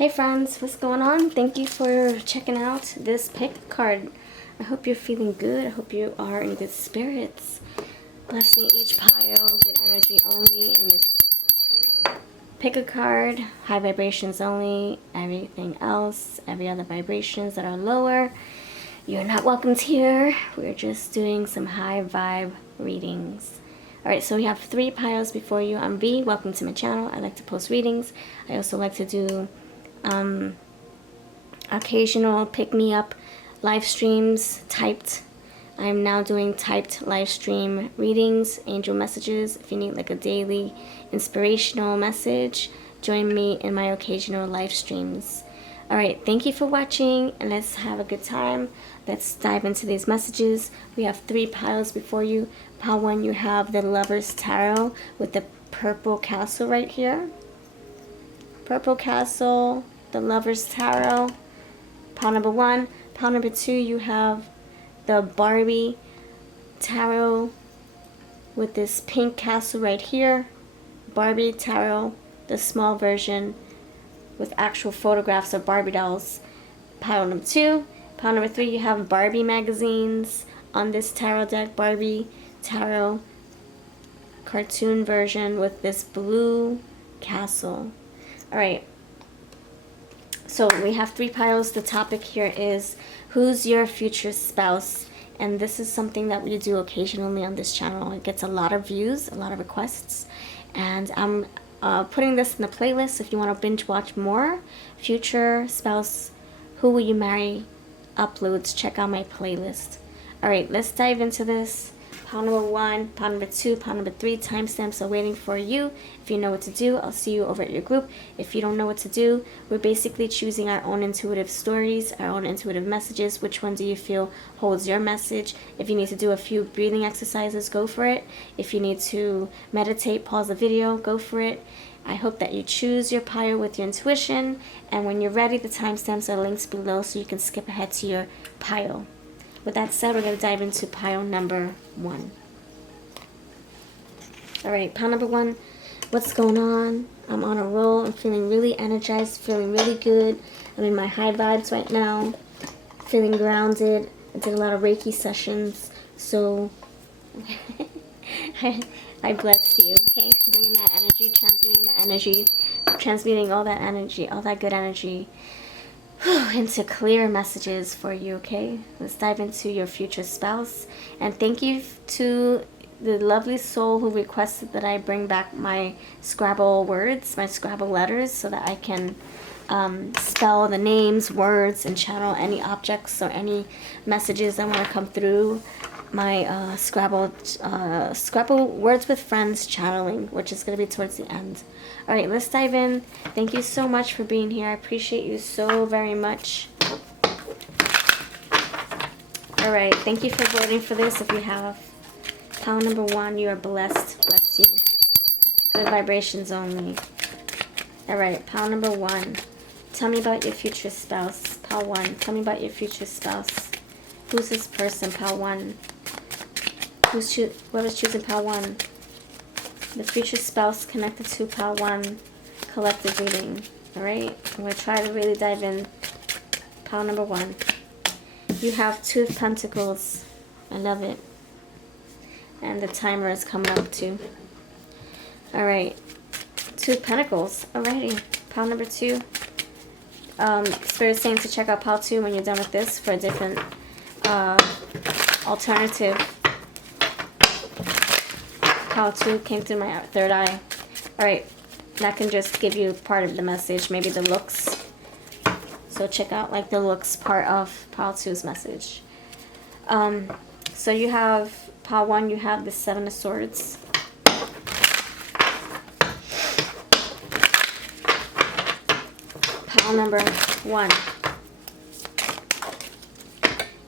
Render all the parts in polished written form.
Hey friends, what's going on? Thank you for checking out this pick card. I hope you're feeling good. I hope you are in good spirits. Blessing each pile, good energy only in this pick a card. High vibrations only. Everything else, every other vibrations that are lower, you're not welcomed here. We're just doing some high vibe readings. Alright, so we have 3 piles before you. I'm V. Welcome to my channel. I like to post readings. I also like to do occasional pick-me-up live streams typed. I'm now doing typed live stream readings, angel messages. If you need like a daily inspirational message, join me in my occasional live streams. Alright, thank you for watching, and let's have a good time. Let's dive into these messages. We have 3 piles before you. Pile 1, you have the Lover's Tarot with the purple castle right here. Purple castle, the Lover's Tarot. Pile number 1. Pile number 2, you have the Barbie Tarot with this pink castle right here. Barbie Tarot, the small version with actual photographs of Barbie dolls. Pile number 2. Pile number 3, you have Barbie magazines on this tarot deck. Barbie Tarot cartoon version with this blue castle. Alright, so we have 3 piles. The topic here is, who's your future spouse? And this is something that we do occasionally on this channel. It gets a lot of views, a lot of requests. And I'm putting this in the playlist if you want to binge watch more future spouse, who will you marry uploads. Check out my playlist. Alright, let's dive into this. Pile number 1, pile number 2, pile number 3. Timestamps are waiting for you. If you know what to do, I'll see you over at your group. If you don't know what to do, we're basically choosing our own intuitive stories, our own intuitive messages. Which one do you feel holds your message? If you need to do a few breathing exercises, go for it. If you need to meditate, pause the video, go for it. I hope that you choose your pile with your intuition. And when you're ready, the timestamps are linked below so you can skip ahead to your pile. With that said, we're going to dive into pile number 1. Alright, pile number 1. What's going on? I'm on a roll. I'm feeling really energized, feeling really good. I'm in my high vibes right now. Feeling grounded. I did a lot of Reiki sessions. So, I blessed you, okay? Bringing that energy, transmuting that energy, transmuting all that energy, all that good energy into clear messages for you, okay? Let's dive into your future spouse. And thank you to the lovely soul who requested that I bring back my Scrabble words, my Scrabble letters, so that I can spell the names, words, and channel any objects or any messages that want to come through my Scrabble Words with Friends channeling, which is going to be towards the end. Alright, let's dive in. Thank you so much for being here. I appreciate you so very much. Alright, thank you for voting for this. If you have pile number 1, you are blessed. Bless you. Good vibrations only. Alright, pile number 1. Tell me about your future spouse. Pile 1. Tell me about your future spouse. Who's this person? Pile 1. Whoever's choosing pile 1. The future spouse connected to pile 1 collective reading. Alright? I'm going to try to really dive in. Pile number 1. You have 2 of Pentacles. I love it. And the timer is coming up too. Alright. 2 of Pentacles. Alrighty. Pile number 2. Spirit's saying to check out pile 2 when you're done with this for a different alternative. Pile 2 came through my third eye. Alright, that can just give you part of the message, maybe the looks. So check out like the looks part of pile 2's message. So you have pile 1, you have the 7 of Swords. Pile number 1.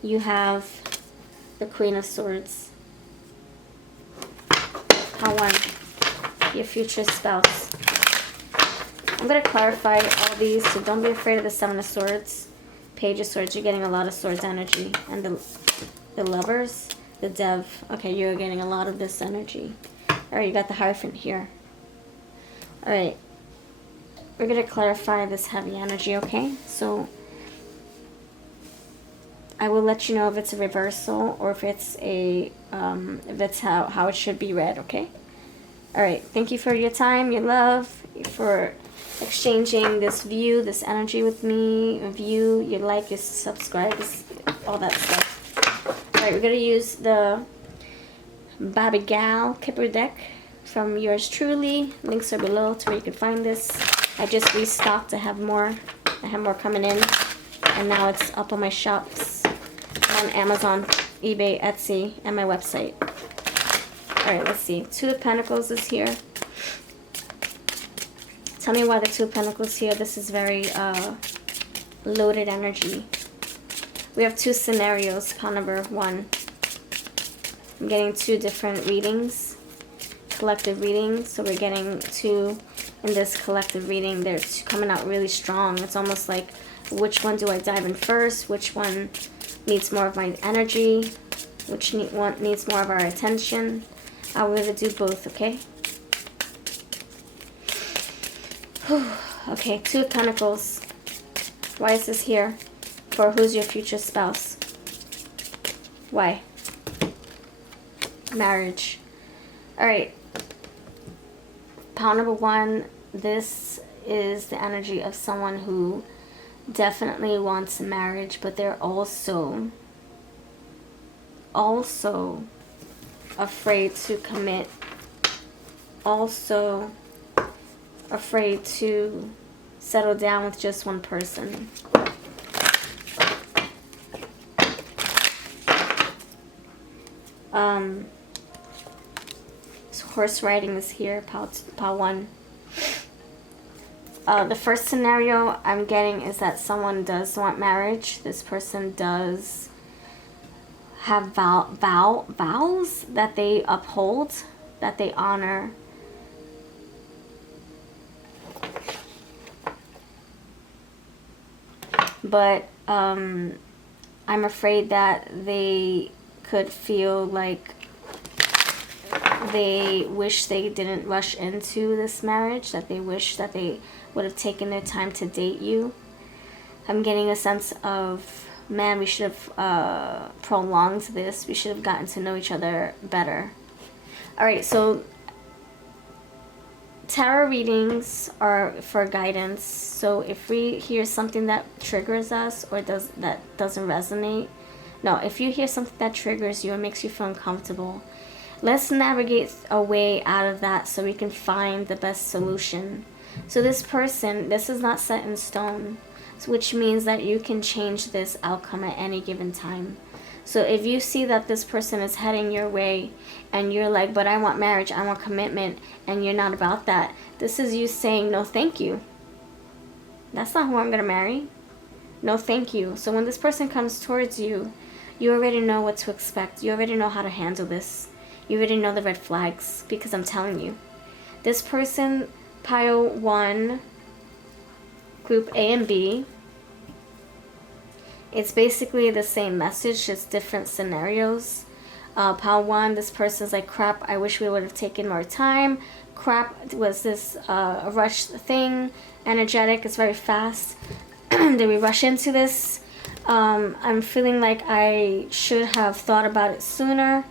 You have the Queen of Swords. Pile 1. Your future spouse. I'm going to clarify all these, so don't be afraid of the 7 of Swords. Page of Swords, you're getting a lot of Swords energy. And the Lovers, the Dev. Okay, you're getting a lot of this energy. Alright, you got the Hierophant here. Alright. we're going to clarify this heavy energy, okay? So I will let you know if it's a reversal or if it's a if it's how it should be read, okay? All right, thank you for your time, your love, for exchanging this view, this energy with me, a view, your like, your subscribe, all that stuff. All right, we're going to use the Baby Gal Kipper deck from yours truly. Links are below to where you can find this. I just restocked. I have more coming in, and now it's up on my shops on Amazon, eBay, Etsy, and my website. All right, let's see. Two of Pentacles is here. Tell me why the Two of Pentacles here. This is very loaded energy. We have two scenarios. Pile number 1. I'm getting 2 different readings, collective readings. So we're getting 2 in this collective reading. They're coming out really strong. It's almost like, which one do I dive in first? Which one needs more of my energy? Which one needs more of our attention? I'm going to do both, okay? Okay, 2 of Pentacles. Why is this here? For who's your future spouse? Why? Marriage. Alright. Pile number 1. This is the energy of someone who definitely wants marriage, but they're also afraid to commit. Also afraid to settle down with just one person. So horse riding is here, pile 1. The first scenario I'm getting is that someone does want marriage. This person does have vows that they uphold, that they honor. But I'm afraid that they could feel like they wish they didn't rush into this marriage, that they wish that they would have taken their time to date you. I'm getting a sense of, man, we should have prolonged this. We should have gotten to know each other better. Alright, so tarot readings are for guidance. So if we hear something that triggers us or that doesn't resonate, no, if you hear something that triggers you and makes you feel uncomfortable, let's navigate a way out of that so we can find the best solution. So this person, this is not set in stone, which means that you can change this outcome at any given time. So if you see that this person is heading your way and you're like, but I want marriage, I want commitment, and you're not about that, this is you saying, no thank you. That's not who I'm going to marry. No thank you. So when this person comes towards you, you already know what to expect. You already know how to handle this. You already know the red flags, because I'm telling you. This person, pile 1, group A and B, it's basically the same message, just different scenarios. Pile 1, this person's like, crap, I wish we would have taken more time. Crap, was this a rushed thing? Energetic, it's very fast. Did we rush into this? I'm feeling like I should have thought about it sooner,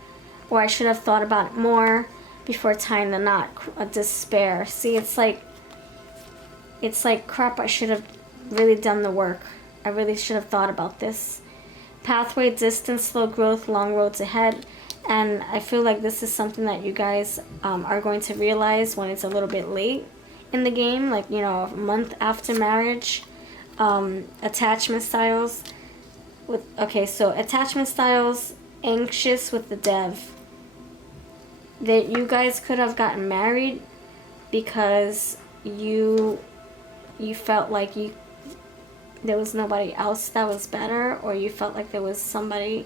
or I should have thought about it more before tying the knot. Despair. See, it's like crap, I should have really done the work. I really should have thought about this. Pathway, distance, slow growth, long roads ahead. And I feel like this is something that you guys are going to realize when it's a little bit late in the game, like, you know, a month after marriage. Attachment styles. Okay, so attachment styles, anxious with the Dev. That you guys could have gotten married because you felt like there was nobody else that was better, or you felt like there was somebody,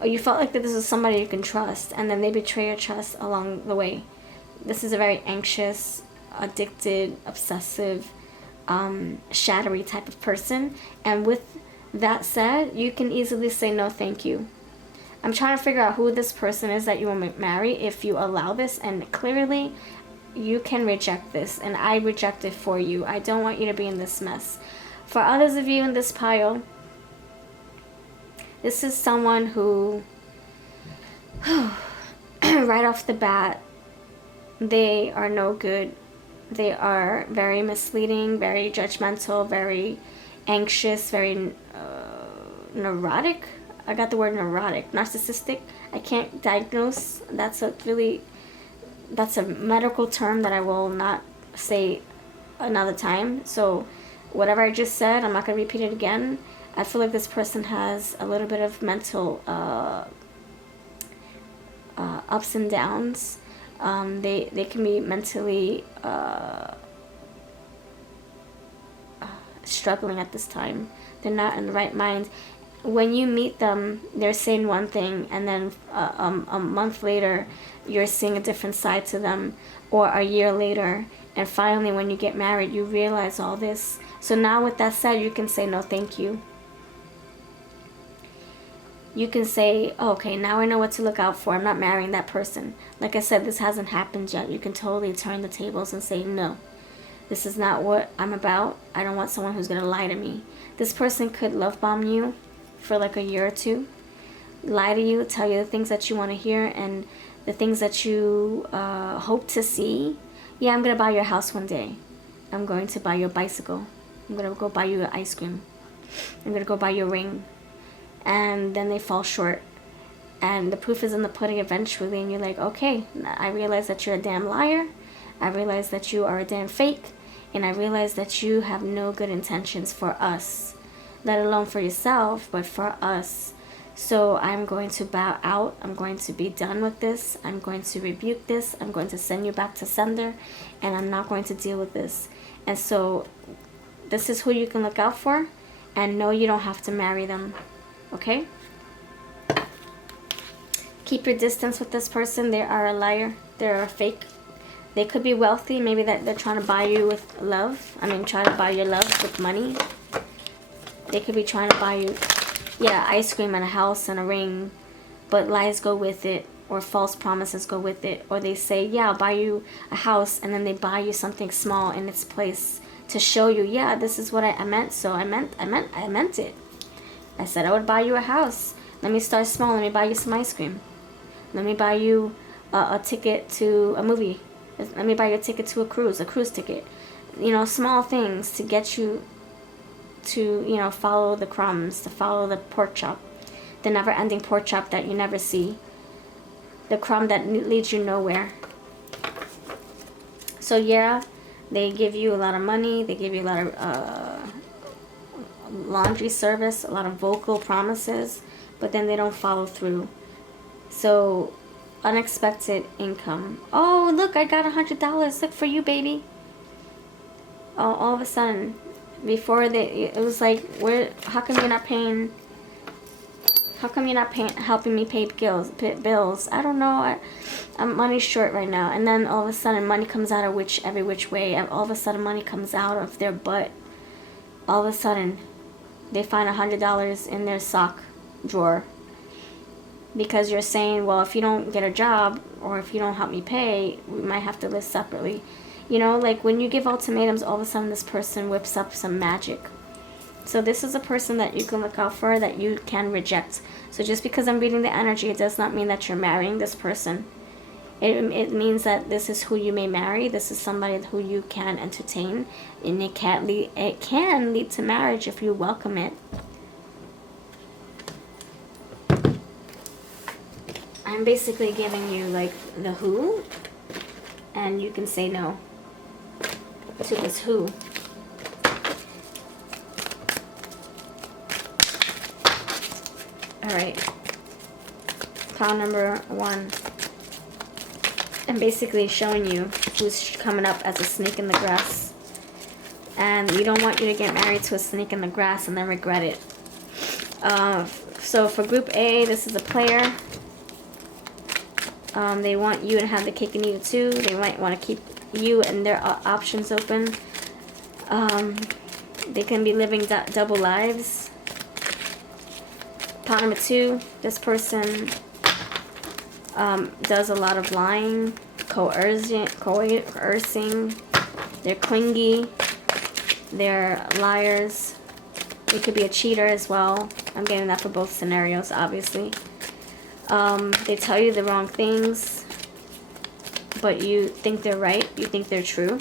or you felt like that this was somebody you can trust, and then they betray your trust along the way. This is a very anxious, addicted, obsessive, shattery type of person, and with that said, you can easily say no thank you. I'm trying to figure out who this person is that you will marry if you allow this, and clearly you can reject this, and I reject it for you. I don't want you to be in this mess. For others of you in this pile, this is someone who, right off the bat, they are no good. They are very misleading, very judgmental, very anxious, very neurotic. I got the word neurotic. Narcissistic. I can't diagnose. That's a medical term that I will not say another time. So whatever I just said, I'm not going to repeat it again. I feel like this person has a little bit of mental ups and downs. They can be mentally struggling at this time. They're not in the right mind. When you meet them, they're saying one thing, and then a month later, you're seeing a different side to them, or a year later, and finally when you get married, you realize all this. So now with that said, you can say no thank you. You can say, oh, okay, now I know what to look out for. I'm not marrying that person. Like I said, this hasn't happened yet. You can totally turn the tables and say, no, this is not what I'm about. I don't want someone who's going to lie to me. This person could love bomb you for like a year or two, lie to you, tell you the things that you want to hear and the things that you hope to see. Yeah, I'm going to buy your house one day. I'm going to buy you a bicycle. I'm going to go buy you ice cream. I'm going to go buy you a ring. And then they fall short. And the proof is in the pudding eventually. And you're like, okay, I realize that you're a damn liar. I realize that you are a damn fake. And I realize that you have no good intentions for us. Let alone for yourself, but for us. So I'm going to bow out. I'm going to be done with this. I'm going to rebuke this. I'm going to send you back to sender. And I'm not going to deal with this. And so this is who you can look out for. And no, you don't have to marry them. Okay? Keep your distance with this person. They are a liar. They're a fake. They could be wealthy. Maybe that they're trying to buy you with love. Try to buy your love with money. They could be trying to buy you, yeah, ice cream and a house and a ring, but lies go with it, or false promises go with it. Or they say, yeah, I'll buy you a house, and then they buy you something small in its place to show you, yeah, this is what I meant. So I meant it. I said I would buy you a house. Let me start small. Let me buy you some ice cream. Let me buy you a ticket to a movie. Let me buy you a ticket to a cruise ticket. You know, small things to get you to, you know, follow the crumbs, to follow the pork chop, the never-ending pork chop that you never see, the crumb that leads you nowhere. So yeah, they give you a lot of money. They give you a lot of laundry service, a lot of vocal promises, but then they don't follow through. So unexpected income. Oh, look, I got $100. Look for you, baby. All of a sudden, before it was like, where? How come you're not paying? How come you're not helping me pay bills? I don't know. I'm money short right now. And then all of a sudden, money comes out of every which way. And all of a sudden, money comes out of their butt. All of a sudden, they find $100 in their sock drawer. Because you're saying, well, if you don't get a job, or if you don't help me pay, we might have to live separately. You know, like when you give ultimatums, all of a sudden this person whips up some magic. So this is a person that you can look out for, that you can reject. So just because I'm reading the energy, it does not mean that you're marrying this person. It means that this is who you may marry. This is somebody who you can entertain. And it can lead to marriage if you welcome it. I'm basically giving you like the who, and you can say no to this who. Alright, pile number 1. I'm basically showing you who's coming up as a snake in the grass. And we don't want you to get married to a snake in the grass and then regret it. So for group A, this is a player. They want you to have the cake and eat it too. They might want to keep you and their options open. They can be living double lives. Pile number 2, this person does a lot of lying, coercing, they're clingy, they're liars. It could be a cheater as well. I'm getting that for both scenarios, obviously. They tell you the wrong things, but you think they're right. You think they're true.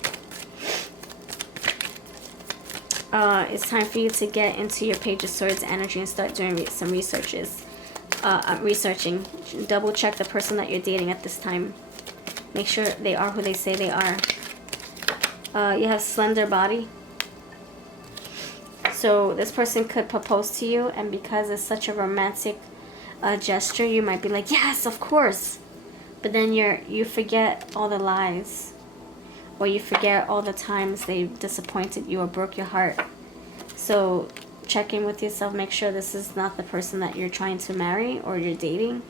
It's time for you to get into your Page of Swords energy and start doing some researching. Double check the person that you're dating at this time. Make sure they are who they say they are. You have slender body. So this person could propose to you, and because it's such a romantic gesture, you might be like, yes, of course. But then you forget all the lies, or you forget all the times they disappointed you or broke your heart. So check in with yourself. Make sure this is not the person that you're trying to marry or you're dating.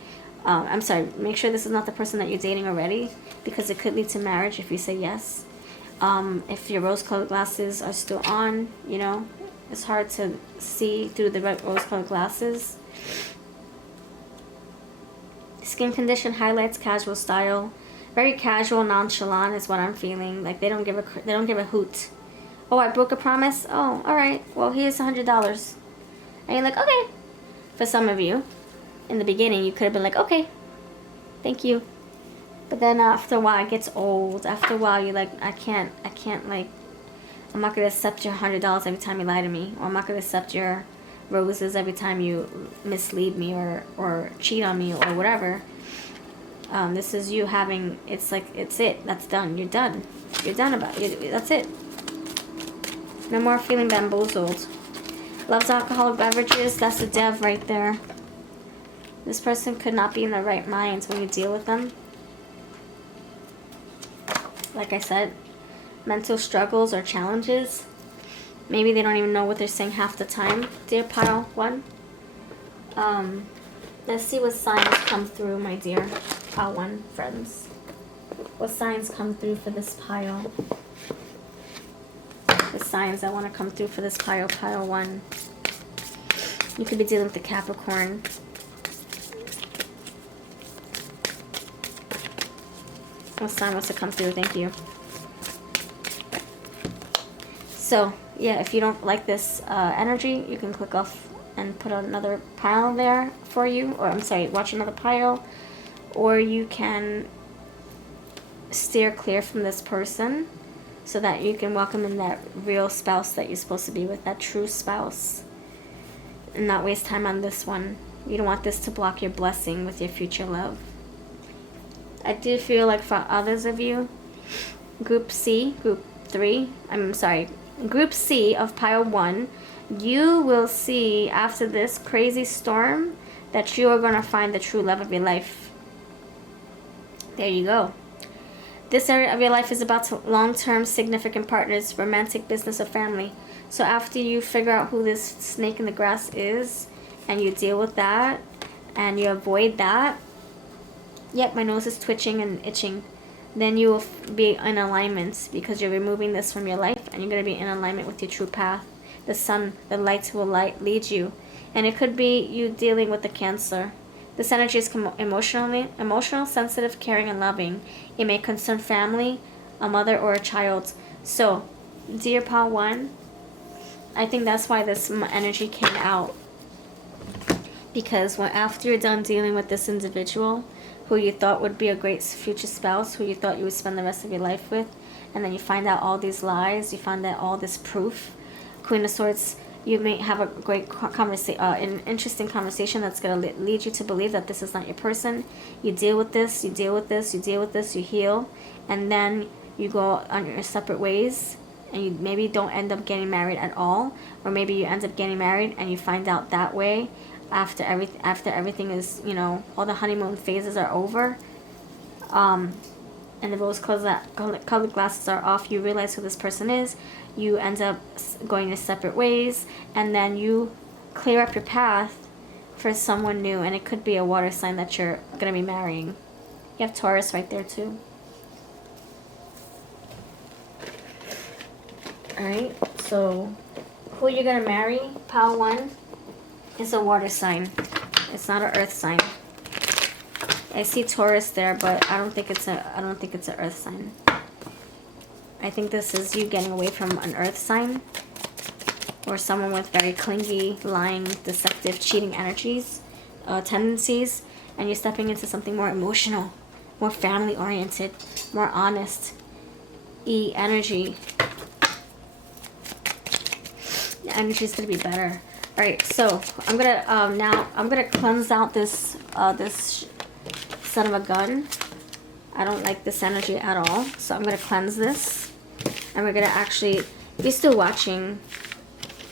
I'm sorry, make sure this is not the person that you're dating already, because it could lead to marriage if you say yes. If your rose-colored glasses are still on, you know, it's hard to see through the rose-colored glasses. Skin condition highlights casual style. Very casual, nonchalant is what I'm feeling. Like they don't give a hoot. Oh, I broke a promise? Oh, all right. Well, here's $100. And you're like, okay. For some of you, in the beginning, you could have been like, okay, thank you. But then after a while, it gets old. After a while, you're like, I can't, like, I'm not going to accept your $100 every time you lie to me. Or I'm not going to accept your roses every time you mislead me or cheat on me or whatever. This is you having, it's like, it's it. That's done. You're done. You're done about it. That's it. No more feeling bamboozled. Loves alcoholic beverages. That's a dev right there. This person could not be in the right mind when you deal with them. Like I said, mental struggles or challenges. Maybe they don't even know what they're saying half the time. Dear pile 1. Let's see what signs come through, my dear pile 1 friends. What signs come through for this pile? The signs that want to come through for this pile 1. You could be dealing with the Capricorn. What sign wants to come through? Thank you. So, yeah, if you don't like this energy, you can click off and put another pile there for you. Or, I'm sorry, watch another pile. Or you can steer clear from this person so that you can welcome in that real spouse that you're supposed to be with, that true spouse. And not waste time on this one. You don't want this to block your blessing with your future love. I do feel like for others of you, Group C of pile 1, you will see after this crazy storm that you are going to find the true love of your life. There you go. This area of your life is about long-term significant partners, romantic, business, or family. So after you figure out who this snake in the grass is, and you deal with that, and you avoid that, yep, my nose is twitching and itching, then you will be in alignment, because you're removing this from your life, and you're going to be in alignment with your true path. The sun, the light will lead you. And it could be you dealing with the Cancer. This energy is emotional, sensitive, caring, and loving. It may concern family, a mother, or a child. So, dear pile 1, I think that's why this energy came out. Because after you're done dealing with this individual, who you thought would be a great future spouse, who you thought you would spend the rest of your life with, and then you find out all these lies, you find out all this proof. Queen of Swords, you may have a great an interesting conversation that's going to lead you to believe that this is not your person. You deal with this, you deal with this, you deal with this, you heal, and then you go on your separate ways, and you maybe don't end up getting married at all, or maybe you end up getting married and you find out that way after everything is, you know, all the honeymoon phases are over, and the rose-colored glasses are off. You realize who this person is. You end up going your separate ways, and then you clear up your path for someone new, and it could be a water sign that you're going to be marrying. You have Taurus right there too. Alright, so who you're going to marry, pile 1, is a water sign. It's not an earth sign. I see Taurus there, but I don't think it's a earth sign. I think this is you getting away from an earth sign or someone with very clingy, lying, deceptive, cheating energies, tendencies, and you're stepping into something more emotional, more family oriented, more honest energy. The energy is gonna be better. All right, so I'm gonna now I'm gonna cleanse out this this son of a gun. I don't like this energy at all, so I'm gonna cleanse this, and we're gonna actually, if you're still watching,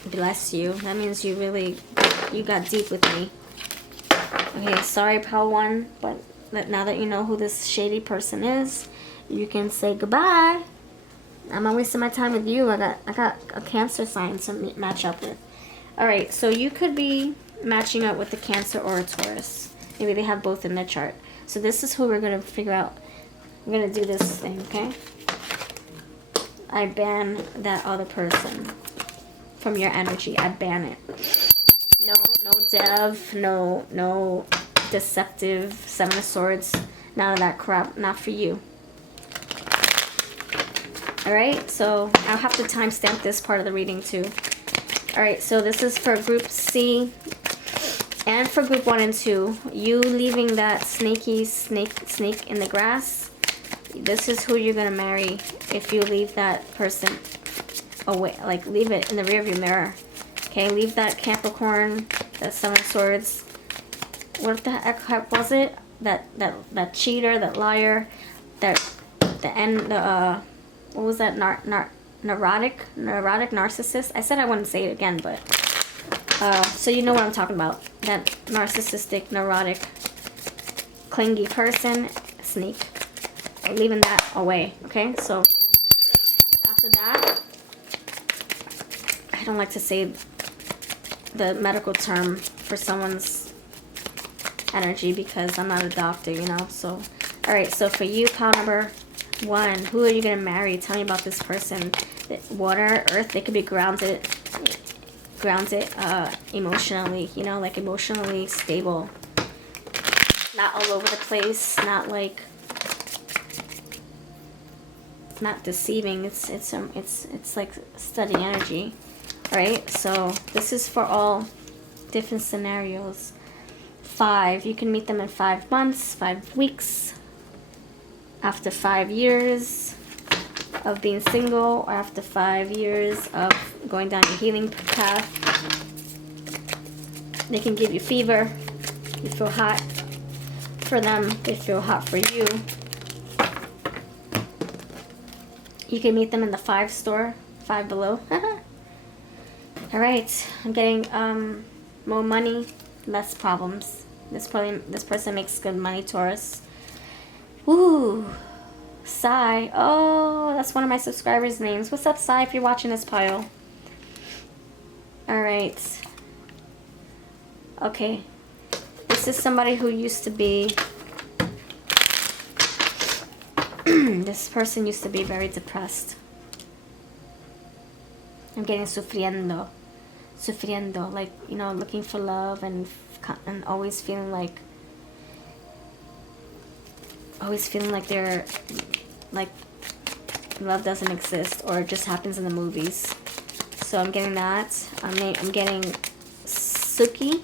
bless you. That means you got deep with me. Okay, sorry, pal one, but now that you know who this shady person is, you can say goodbye. I'm not wasting my time with you. I got a Cancer sign to match up with. All right, so you could be matching up with the Cancer or a Taurus. Maybe they have both in their chart. So this is who we're gonna figure out. We're gonna do this thing, okay? I ban that other person from your energy. I ban it. No dev, no deceptive, Seven of Swords, none of that crap, not for you. Alright, so I'll have to timestamp this part of the reading too. Alright, so this is for group C and for group 1 and 2. You leaving that snake in the grass, this is who you're gonna marry if you leave that person away, like leave it in the rear view mirror. Okay, leave that Capricorn, that Seven of Swords. What the heck was it? That cheater, that liar, what was that? Neurotic narcissist. I said I wouldn't say it again, but so you know what I'm talking about. That narcissistic, neurotic, clingy person, sneak. Leaving that away. Okay, so after that, I don't like to say the medical term for someone's energy because I'm not a doctor, you know. So, all right. So for you, pile number 1, who are you gonna marry? Tell me about this person. Water, earth. They could be grounded emotionally. You know, like emotionally stable. Not all over the place. Not like. Not deceiving. It's like steady energy. All right. So this is for all different scenarios. 5. You can meet them in 5 months, 5 weeks. After 5 years of being single, or after 5 years of going down your healing path. They can give you fever. You feel hot for them. They feel hot for you. You can meet them in the 5 store, 5 below. All right, I'm getting more money, less problems. This person makes good money, Taurus. Woo, Sai. Oh, that's one of my subscribers' names. What's up, Sai? If you're watching this pile. All right. Okay. This is somebody who used to be. This person used to be very depressed. I'm getting sufriendo, like, you know, looking for love and always feeling like they're like love doesn't exist or it just happens in the movies. So I'm getting that. I'm getting Suki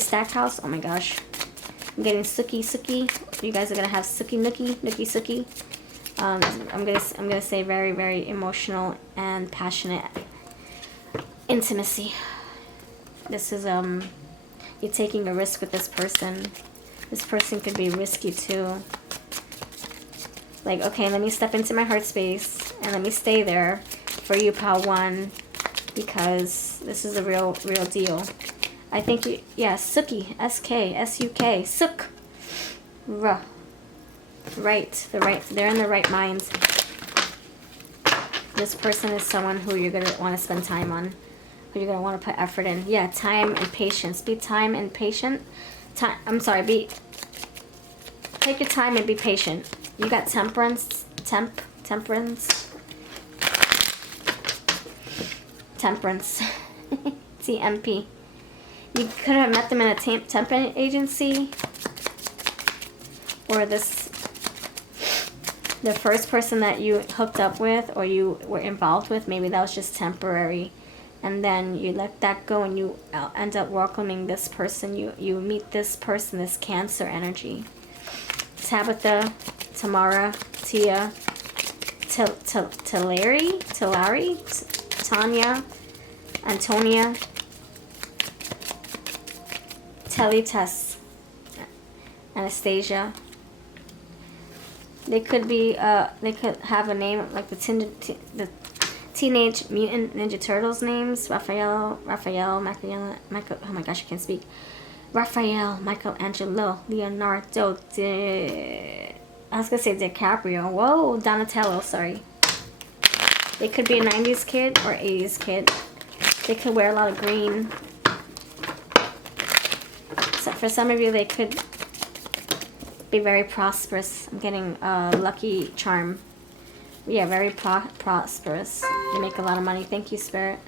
Stackhouse. Oh my gosh. I'm getting Suki. You guys are gonna have Nookie Suki. I'm gonna say very, very emotional and passionate intimacy. This is you're taking a risk with this person. This person could be risky too. Like, okay, let me step into my heart space and let me stay there for you, pal one, because this is a real deal. I think you, yeah, Suki, S-K-S-U-K, Suk. Right, they're in the right minds. This person is someone who you're gonna want to spend time on, who you're gonna want to put effort in. Yeah, time and patience. Be time and patient. Take your time and be patient. You got temperance. TMP. You could have met them in a temp agency. for this, the first person that you hooked up with or you were involved with, maybe that was just temporary. And then you let that go and you end up welcoming this person. You meet this person, this Cancer energy. Tabitha, Tamara, Tia, Tilari, Tanya, Antonia, Tess, Anastasia. They could be, they could have a name like the Teenage Mutant Ninja Turtles names. Raphael, Michael, oh my gosh, I can't speak. Raphael, Michelangelo, Leonardo, I was gonna say DiCaprio. Whoa, Donatello, sorry. They could be a 90s kid or 80s kid. They could wear a lot of green. So for some of you, they could be very prosperous. I'm getting a lucky charm. Yeah, very prosperous. They make a lot of money. Thank you, Spirit.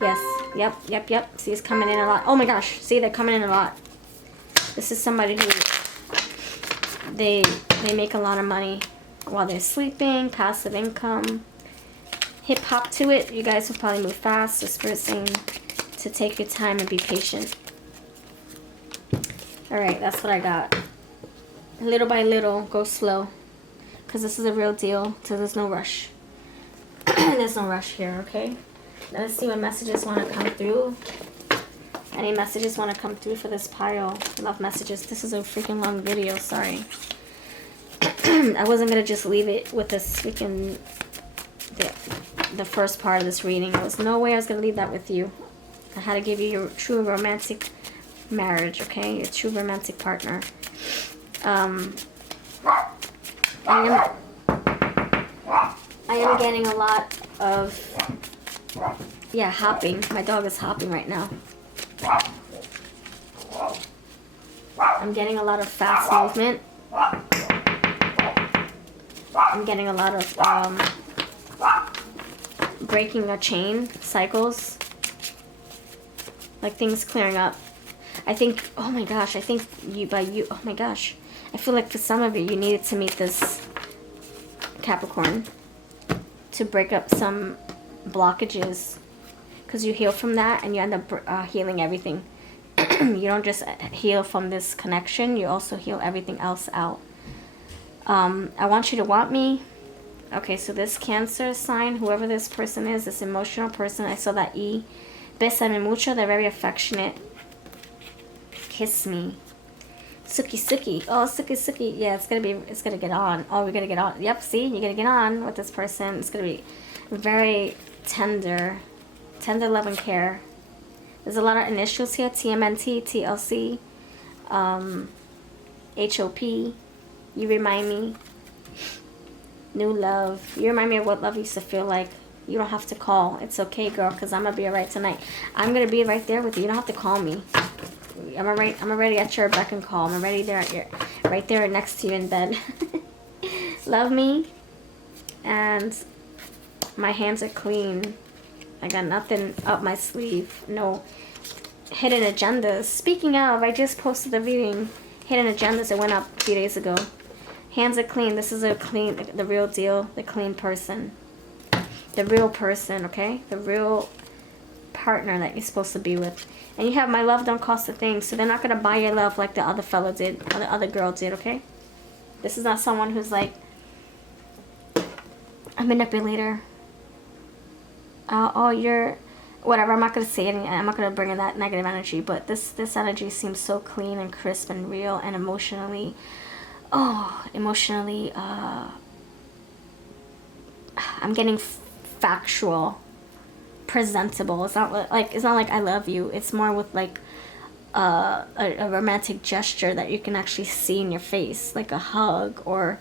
Yes. Yep. See, it's coming in a lot. Oh my gosh. See, they're coming in a lot. This is somebody who they make a lot of money while they're sleeping. Passive income. Hip hop to it. You guys will probably move fast. So Spirit's saying to take your time and be patient. All right, that's what I got. Little by little, go slow. Because this is a real deal, so there's no rush. There's no rush here, okay? Let's see what messages want to come through. Any messages want to come through for this pile? Love messages. This is a freaking long video, sorry. I wasn't going to just leave it with this freaking... The first part of this reading. There was no way I was going to leave that with you. I had to give you your true romantic marriage, okay? Your true romantic partner. I am getting a lot of, yeah, hopping. My dog is hopping right now. I'm getting a lot of fast movement. I'm getting a lot of breaking a chain, cycles, like things clearing up. I think, oh my gosh, I think oh my gosh. I feel like for some of you, you needed to meet this Capricorn to break up some blockages, because you heal from that and you end up healing everything. You don't just heal from this connection, you also heal everything else out. I want you to want me. Okay, so this Cancer sign, whoever this person is, this emotional person, I saw that E. Bésame mucho, they're very affectionate. Kiss me. Suki. Oh, Suki. Yeah, it's gonna get on. Oh, we're gonna get on. Yep, see, you're gonna get on with this person. It's gonna be very tender love and care. There's a lot of initials here. TMNT, TLC, HOP. You remind me. New love. You remind me of what love used to feel like. You don't have to call. It's okay, girl, because I'm gonna be alright tonight. I'm gonna be right there with you. You don't have to call me. I'm already at your beck and call. I'm already there at right there next to you in bed. Love me. And my hands are clean. I got nothing up my sleeve. No hidden agendas. Speaking of, I just posted the reading. Hidden agendas. It went up a few days ago. Hands are clean. This is the real deal. The clean person. The real person, okay? The real partner that you're supposed to be with. And you have my love don't cost a thing, so they're not going to buy your love like the other fellow did, or the other girl did, okay? This is not someone who's like a manipulator. Oh, you're... Whatever, I'm not going to say anything. I'm not going to bring in that negative energy, but this energy seems so clean and crisp and real and emotionally... emotionally, I'm getting factual, presentable. It's not like I love you. It's more with like a romantic gesture that you can actually see in your face, like a hug, or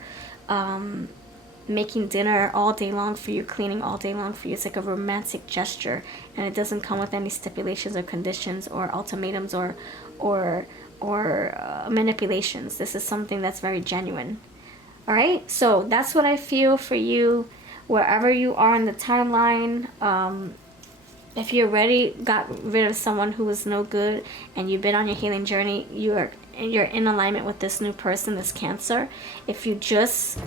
making dinner all day long for you, cleaning all day long for you. It's like a romantic gesture, and it doesn't come with any stipulations or conditions or ultimatums or manipulations. This is something that's very genuine. All right, so that's what I feel for you wherever you are in the timeline. If you already got rid of someone who was no good and you've been on your healing journey, you're in alignment with this new person, this Cancer. If you just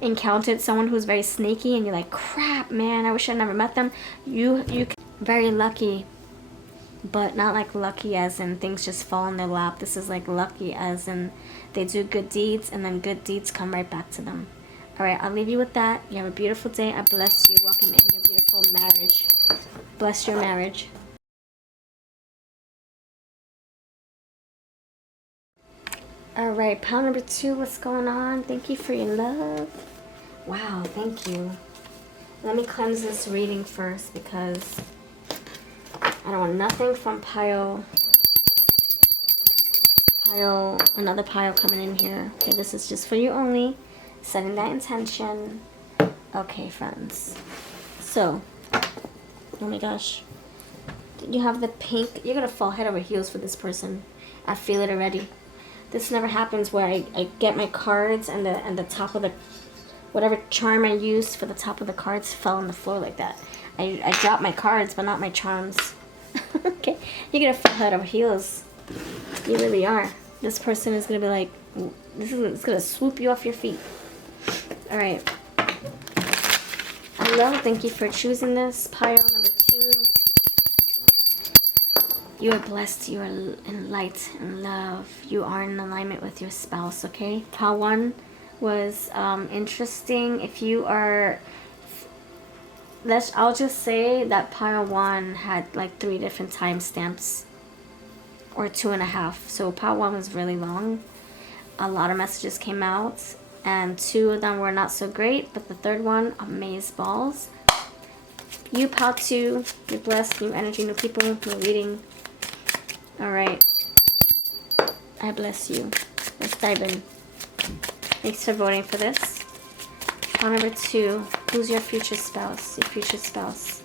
encountered someone who's very sneaky and you're like, crap, man, I wish I never met them, you very lucky, but not like lucky as in things just fall in their lap. This is like lucky as in they do good deeds and then good deeds come right back to them. All right, I'll leave you with that. You have a beautiful day. I bless you. Welcome in your beautiful marriage. Bless your marriage. All right, pile number 2, what's going on? Thank you for your love. Wow, thank you. Let me cleanse this reading first because I don't want nothing from another pile coming in here. Okay, this is just for you only. Setting that intention. Okay, friends. So, oh my gosh. You have the pink. You're going to fall head over heels for this person. I feel it already. This never happens where I get my cards and the top of the, whatever charm I used for the top of the cards fell on the floor like that. I dropped my cards, but not my charms. Okay, you're going to fall head over heels. You really are. This person is going to be like, it's going to swoop you off your feet. All right. Hello, thank you for choosing this. Pile number 2. You are blessed. You are in light and love. You are in alignment with your spouse, okay? Pile 1 was interesting. If you are... I'll just say that pile 1 had like 3 different timestamps. Or 2.5. So pile 1 was really long. A lot of messages came out. And 2 of them were not so great. But the third one, amaze balls. You pile 2. You're blessed. New energy, new people, new reading. Alright. I bless you. Let's dive in. Thanks for voting for this. Pile number 2. Who's your future spouse? Your future spouse.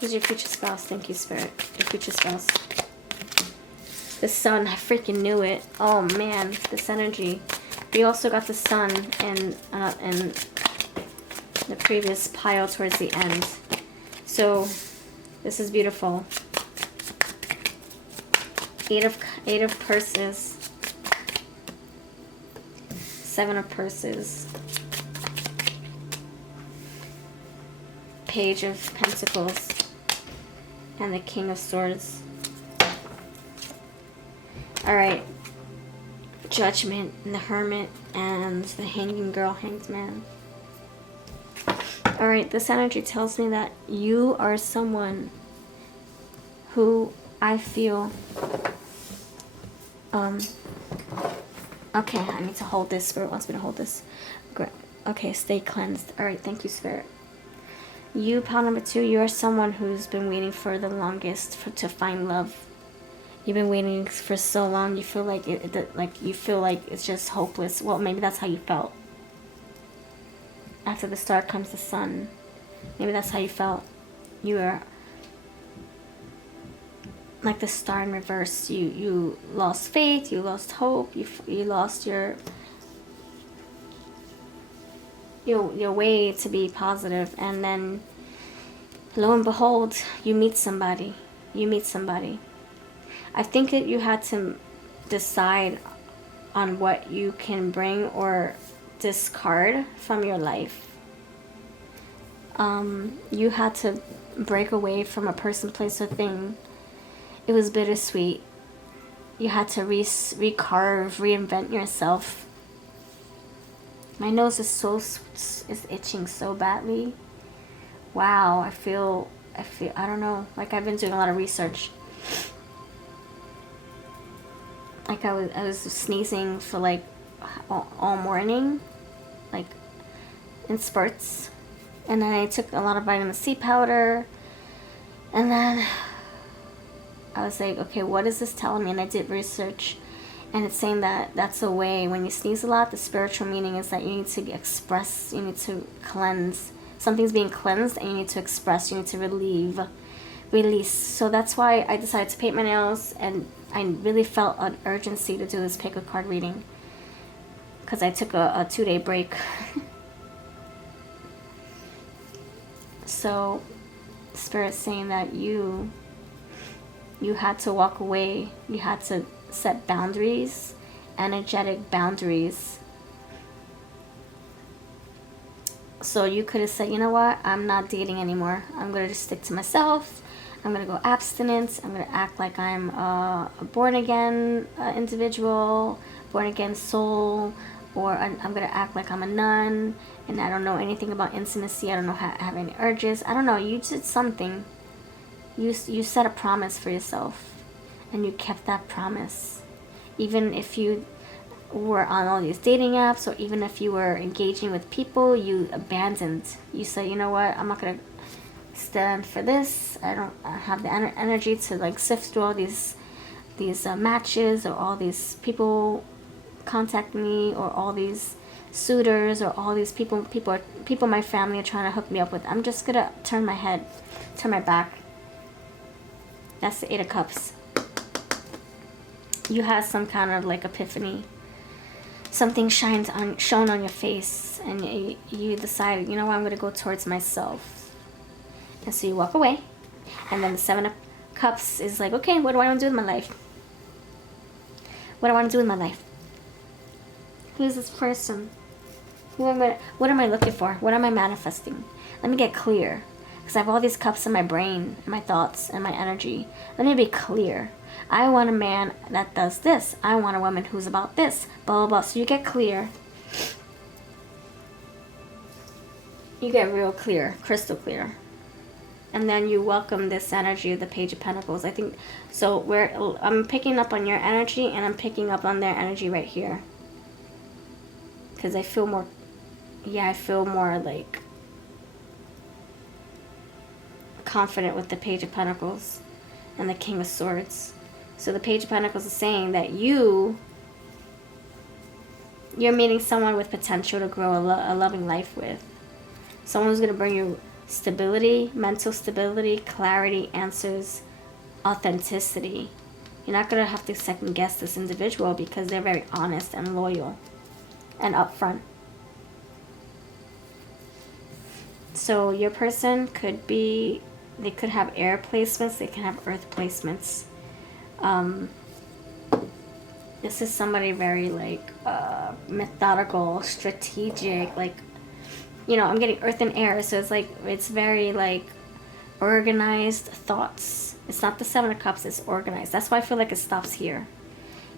Who's your future spouse? Thank you, Spirit. Your future spouse. The sun. I freaking knew it. Oh, man. This energy. We also got the sun in the previous pile towards the end. So, this is beautiful. 8 of purses. 7 of purses. Page of pentacles. And the King of Swords. Alright. Judgment and the Hermit and the Hanging Girl, Hanged Man. Alright, this energy tells me that you are someone who I feel... Okay, I need to hold this. Spirit wants me to hold this. Great. Okay, stay cleansed. Alright, thank you, Spirit. You, pile number 2, you are someone who's been waiting for the longest to find love. You've been waiting for so long. You feel like you feel like it's just hopeless. Well, maybe that's how you felt. After the star comes the sun. Maybe that's how you felt. You were like the star in reverse. You lost faith. You lost hope. You lost your way to be positive, and then lo and behold, you meet somebody. I think that you had to decide on what you can bring or discard from your life. You had to break away from a person, place, or thing. It was bittersweet. You had to recarve, reinvent yourself. My nose is itching so badly. Wow, I feel, I don't know, like I've been doing a lot of research. Like I was sneezing for like all morning, like in spurts. And then I took a lot of vitamin C powder. And then I was like, okay, what is this telling me? And I did research. And it's saying that that's a way, when you sneeze a lot, the spiritual meaning is that you need to express, you need to cleanse. Something's being cleansed and you need to express, you need to release. So that's why I decided to paint my nails, and I really felt an urgency to do this pick a card reading. Because I took a 2-day break. So, Spirit's saying that you had to walk away. You had to set boundaries, energetic boundaries. So you could have said, you know what, I'm not dating anymore. I'm going to just stick to myself. I'm going to go abstinence. I'm going to act like I'm a born-again individual, born-again soul, or I'm going to act like I'm a nun, and I don't know anything about intimacy. I don't know how have any urges. I don't know. You did something. You set a promise for yourself, and you kept that promise. Even if you were on all these dating apps, or even if you were engaging with people, you abandoned. You said, you know what, I'm not gonna stand for this. I don't have the energy to like sift through all these matches, or all these people contact me, or all these suitors, or all these people my family are trying to hook me up with. I'm just gonna turn my back. That's the 8 of Cups. You had some kind of like epiphany. Something shone on your face, and you decided, you know what, I'm going to go towards myself. And so you walk away, and then the 7 of Cups is like, okay, what do I want to do with my life? What do I want to do with my life? Who's this person? What am I looking for? What am I manifesting? Let me get clear, because I have all these cups in my brain, and my thoughts, and my energy. Let me be clear. I want a man that does this. I want a woman who's about this. Blah, blah, blah. So you get clear. You get real clear. Crystal clear. And then you welcome this energy of the Page of Pentacles. I think, so I'm picking up on your energy, and I'm picking up on their energy right here. Because I feel more, I feel more like confident with the Page of Pentacles and the King of Swords. So the Page of Pentacles is saying that you're meeting someone with potential to grow a loving life with. Someone who's going to bring you stability, mental stability, clarity, answers, authenticity. You're not going to have to second guess this individual, because they're very honest and loyal and upfront. So your person could be, they could have air placements, they can have earth placements. This is somebody very like methodical, strategic, like, you know, I'm getting earth and air, so it's like, it's very like organized thoughts. It's not the 7 of Cups, it's organized. That's why I feel like it stops here.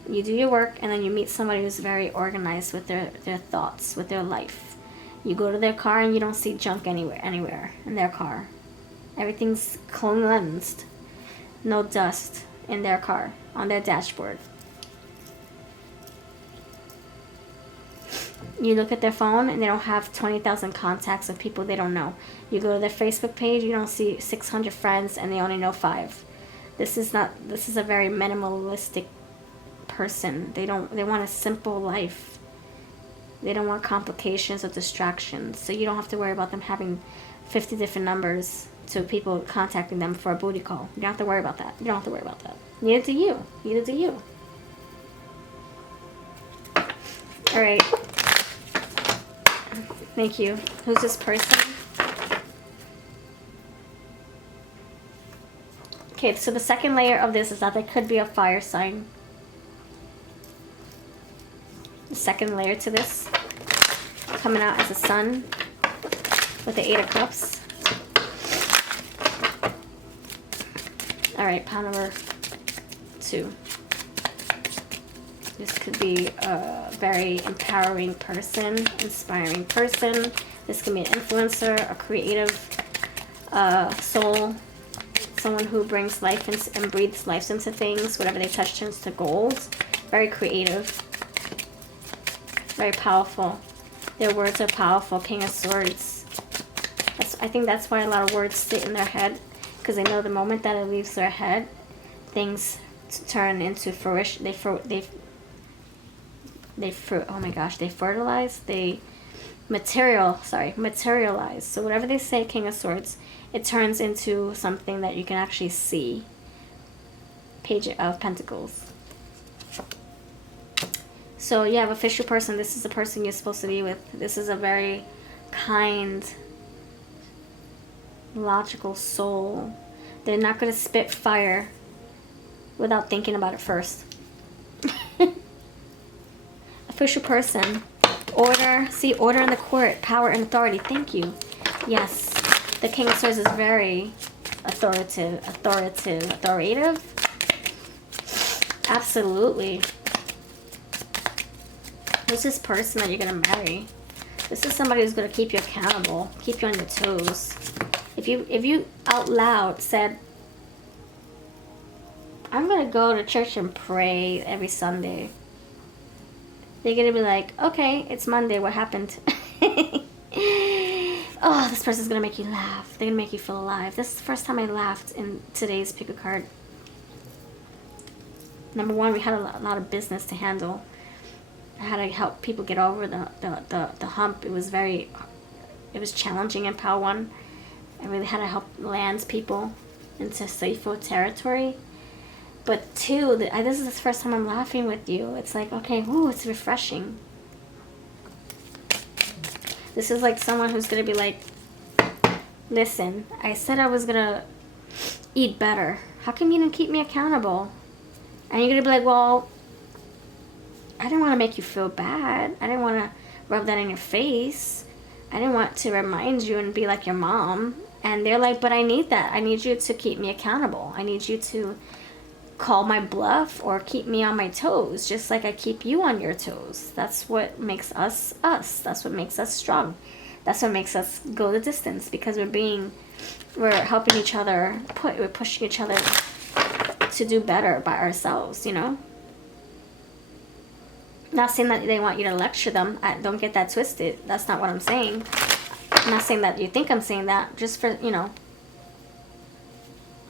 You do your work, and then you meet somebody who's very organized with their thoughts, with their life. You go to their car, and you don't see junk anywhere in their car. Everything's cleansed. No dust in their car, on their dashboard. You look at their phone, and they don't have 20,000 contacts of people they don't know. You go to their Facebook page, you don't see 600 friends, and they only know 5. This is a very minimalistic person. They want a simple life. They don't want complications or distractions. So you don't have to worry about them having 50 different numbers to people contacting them for a booty call. You don't have to worry about that. You don't have to worry about that. Neither do you. Neither do you. All right. Thank you. Who's this person? Okay, so the second layer of this is that they could be a fire sign. The second layer to this, coming out as a sun with the 8 of Cups. All right, pile number 2. This could be a very empowering person, inspiring person. This can be an influencer, a creative soul, someone who brings life and breathes life into things. Whatever they touch turns to gold. Very creative. Very powerful. Their words are powerful. King of Swords. I think that's why a lot of words sit in their head, because they know the moment that it leaves their head, things turn into fruition. They fertilize. They materialize. So whatever they say, King of Swords, it turns into something that you can actually see. Page of Pentacles. So you have a official person. This is the person you're supposed to be with. This is a very kind, logical soul. They're not going to spit fire without thinking about it first. Official person. Order. See, order in the court. Power and authority. Thank you. Yes. The King of Swords is very authoritative. Absolutely. Who's this person that you're going to marry? This is somebody who's going to keep you accountable. Keep you on your toes. If you out loud said, I'm going to go to church and pray every Sunday, they're going to be like, okay, it's Monday. What happened? Oh, this person's going to make you laugh. They're going to make you feel alive. This is the first time I laughed in today's pick a card. Number one, we had a lot of business to handle. I had to help people get over the hump. It was challenging in Pile 1. I really had to help land people into safer territory. But 2, this is the first time I'm laughing with you. It's like, okay, ooh, it's refreshing. This is like someone who's going to be like, listen, I said I was going to eat better. How come you didn't keep me accountable? And you're going to be like, well, I didn't want to make you feel bad. I didn't want to rub that in your face. I didn't want to remind you and be like your mom. And they're like, but I need that. I need you to keep me accountable. I need you to call my bluff or keep me on my toes, just like I keep you on your toes. That's what makes us us. That's what makes us strong. That's what makes us go the distance, because we're helping each other, we're pushing each other to do better by ourselves, you know? Not saying that they want you to lecture them. Don't get that twisted. That's not what I'm saying. I'm not saying that you think I'm saying that. Just for, you know,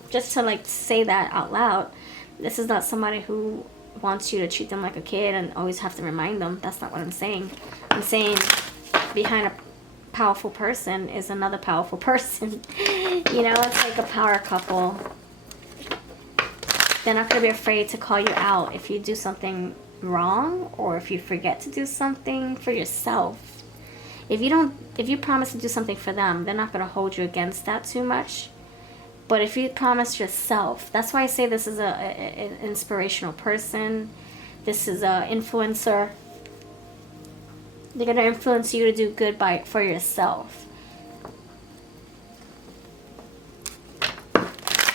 just to like say that out loud. This is not somebody who wants you to treat them like a kid and always have to remind them. That's not what I'm saying. I'm saying behind a powerful person is another powerful person. You know, it's like a power couple. They're not going to be afraid to call you out if you do something wrong or if you forget to do something for yourself. If you promise to do something for them, they're not going to hold you against that too much. But if you promise yourself, that's why I say this is an inspirational person. This is an influencer. They're going to influence you to do good for yourself.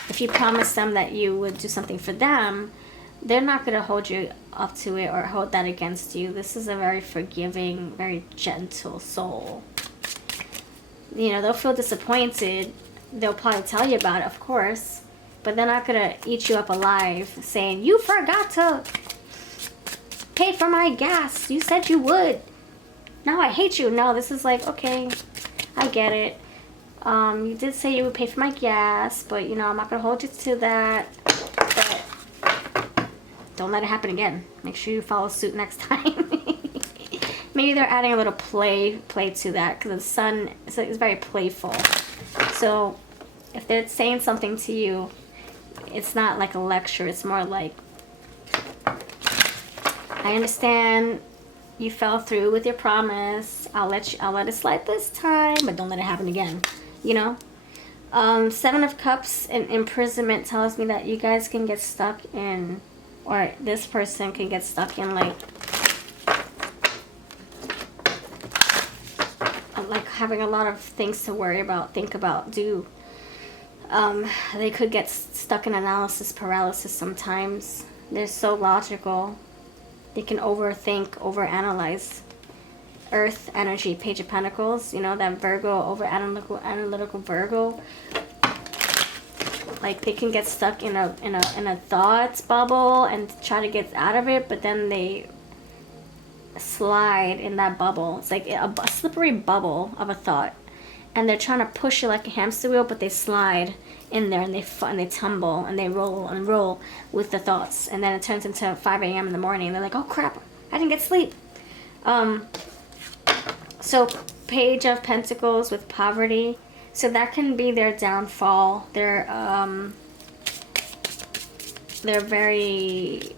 If you promise them that you would do something for them, they're not going to hold you up to it or hold that against you. This is a very forgiving, very gentle soul. You know, they'll feel disappointed. They'll probably tell you about it, of course, but they're not going to eat you up alive saying, you forgot to pay for my gas. You said you would. Now I hate you. No, this is like, okay, I get it. You did say you would pay for my gas, but, you know, I'm not going to hold you to that. But don't let it happen again. Make sure you follow suit next time. Maybe they're adding a little play to that, because the sun is very playful. So if they're saying something to you, it's not like a lecture. It's more like, I understand you fell through with your promise. I'll let it slide this time, but don't let it happen again. You know? 7 of Cups and imprisonment tells me that you guys can get stuck in, or this person can get stuck in like having a lot of things to worry about, think about, do. They could get stuck in analysis paralysis sometimes. They're so logical. They can overthink, overanalyze. Earth energy, Page of Pentacles, you know, that Virgo, analytical Virgo. Like they can get stuck in a thoughts bubble and try to get out of it, but then they slide in that bubble. It's like a slippery bubble of a thought, and they're trying to push you like a hamster wheel, but they slide in there and they tumble and they roll with the thoughts, and then it turns into 5 a.m. in the morning and they're like, oh crap, I didn't get sleep. So Page of Pentacles with poverty, so that can be their downfall. They're very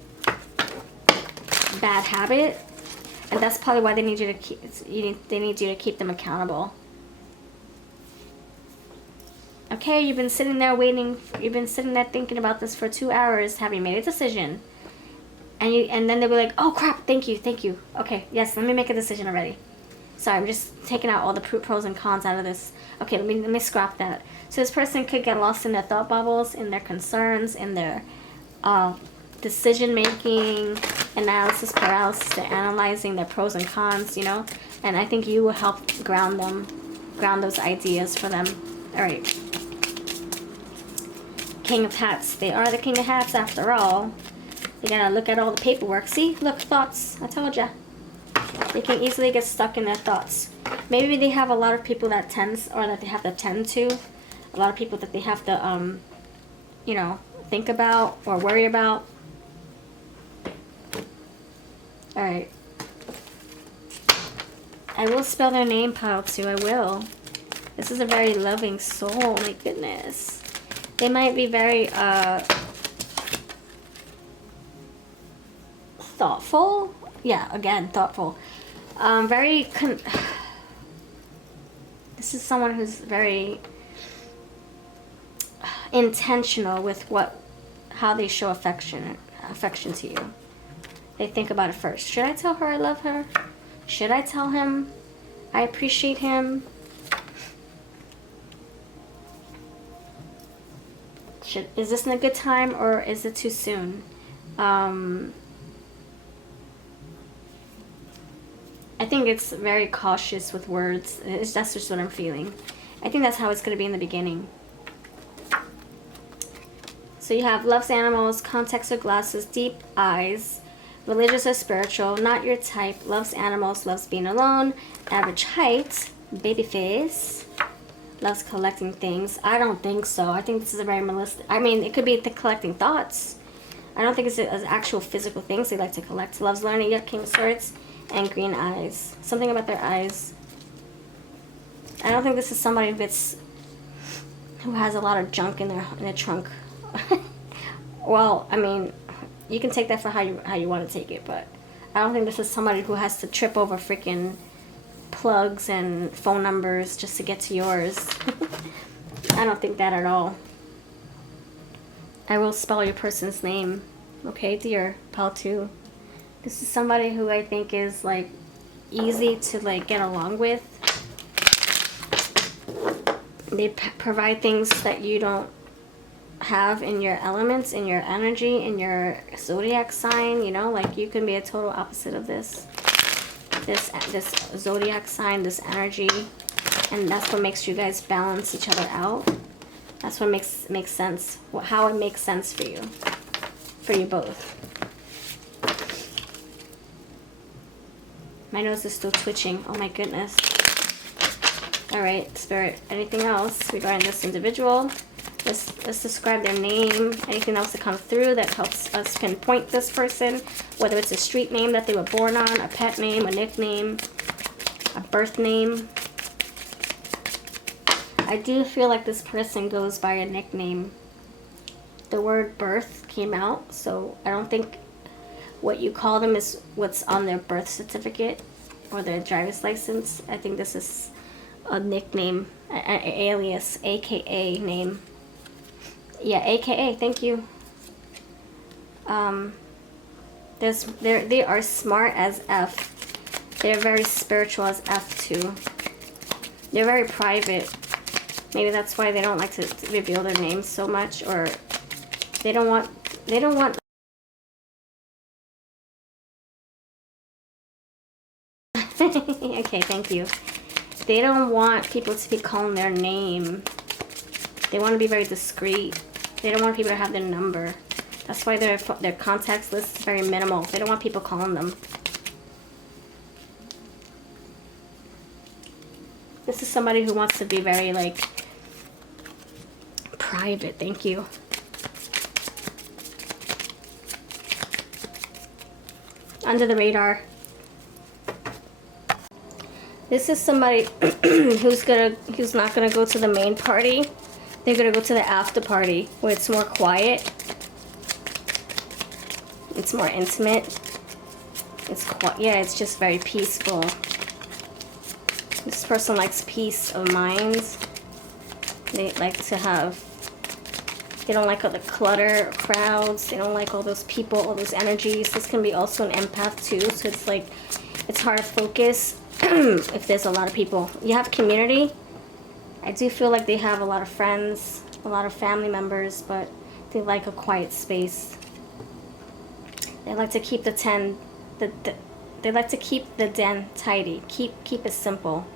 bad habit. And that's probably why they need you to keep them accountable. Okay, you've been sitting there waiting. You've been sitting there thinking about this for 2 hours. Have you made a decision? and then they'll be like, oh crap, thank you. Okay, yes, let me make a decision already. Sorry, I'm just taking out all the pros and cons out of this. Okay, let me scrap that. So this person could get lost in their thought bubbles, in their concerns, in their decision making, analysis paralysis. They're analyzing their pros and cons, you know. And I think you will help ground those ideas for them. All right. King of Hats. They are the King of Hats after all. You gotta look at all the paperwork. See, look, thoughts. I told ya. They can easily get stuck in their thoughts. Maybe they have a lot of people that they have to tend to. A lot of people that they have to, you know, think about or worry about. All right. I will spell their name, pile 2. I will. This is a very loving soul. My goodness. They might be very thoughtful. Yeah, again, thoughtful. This is someone who's very intentional with how they show affection to you. They think about it first. Should I tell her I love her? Should I tell him I appreciate him? Is this in a good time or is it too soon? I think it's very cautious with words. That's just what I'm feeling. I think that's how it's going to be in the beginning. So you have loves animals, contacts or glasses, deep eyes, religious or spiritual, not your type, loves animals, loves being alone, average height, baby face, loves collecting things. I don't think so. I think this is a very minimalistic. I mean, it could be collecting thoughts. I don't think it's actual physical things they like to collect. Loves learning, yeah, King of Swords, and green eyes. Something about their eyes. I don't think this is somebody who has a lot of junk in their trunk. Well, I mean, you can take that for how you want to take it, but I don't think this is somebody who has to trip over freaking plugs and phone numbers just to get to yours. I don't think that at all. I will spell your person's name. Okay, dear pal 2. This is somebody who I think is like easy to like get along with. They provide things that you don't have in your elements, in your energy, in your zodiac sign, you know, like you can be a total opposite of this zodiac sign, this energy, and that's what makes you guys balance each other out. That's what makes sense, how it makes sense for you both. My nose is still twitching. Oh my goodness. All right, Spirit, anything else regarding this individual? Let's describe their name. Anything else that comes through that helps us pinpoint this person, whether it's a street name that they were born on, a pet name, a nickname, a birth name. I do feel like this person goes by a nickname. The word birth came out, so I don't think what you call them is what's on their birth certificate or their driver's license. I think this is a nickname, an alias, aka name. Yeah, AKA, thank you. They are smart as F. They're very spiritual as F too. They're very private. Maybe that's why they don't like to reveal their names so much, or they don't want okay, thank you. They don't want people to be calling their name. They want to be very discreet. They don't want people to have their number. That's why their contacts list is very minimal. They don't want people calling them. This is somebody who wants to be very, like, private. Thank you. Under the radar. This is somebody who's not gonna go to the main party. They're gonna go to the after party where it's more quiet. It's more intimate. It's just very peaceful. This person likes peace of mind. They They don't like all the clutter, crowds. They don't like all those people, all those energies. This can be also an empath too. So it's like, it's hard to focus if there's a lot of people. You have community. I do feel like they have a lot of friends, a lot of family members, but they like a quiet space. They like to keep they like to keep the den tidy. Keep it simple.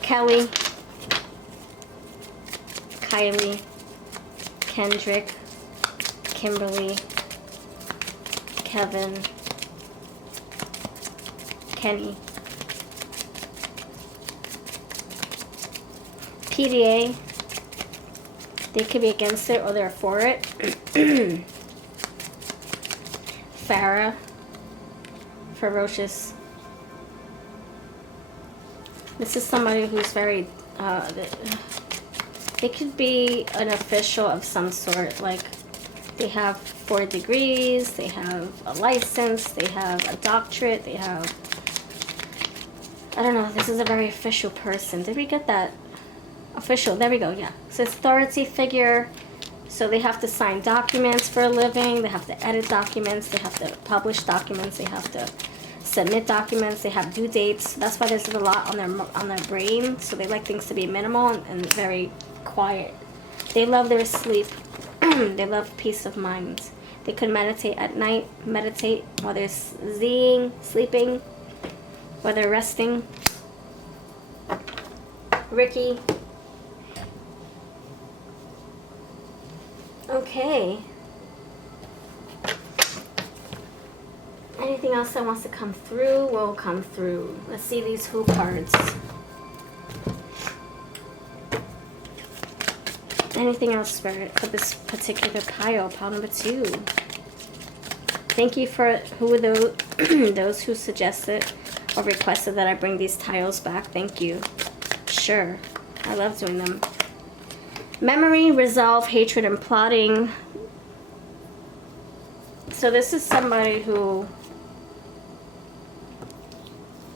Kelly, Kylie, Kendrick, Kimberly, Kevin, Kenny, PDA, they could be against it or they're for it. Farrah, ferocious. This is somebody who's very, they could be an official of some sort, like they have 4 degrees, they have a license, they have a doctorate, they have, I don't know, this is a very official person. Did we get that? Official, there we go, yeah. So it's authority figure, so they have to sign documents for a living, they have to edit documents, they have to publish documents, they have to submit documents, they have due dates. That's why there's a lot on their brain, so they like things to be minimal and very quiet. They love their sleep. They love peace of mind. They could meditate at night, meditate while they're sleeping, while they're resting. Ricky. Okay. Anything else that wants to come through will come through. Let's see these Who cards. Anything else, Spirit, for this particular pile number 2. Thank you for who are those, those who suggested or requested that I bring these tiles back. Thank you. Sure. I love doing them. Memory, resolve, hatred, and plotting. So this is somebody who...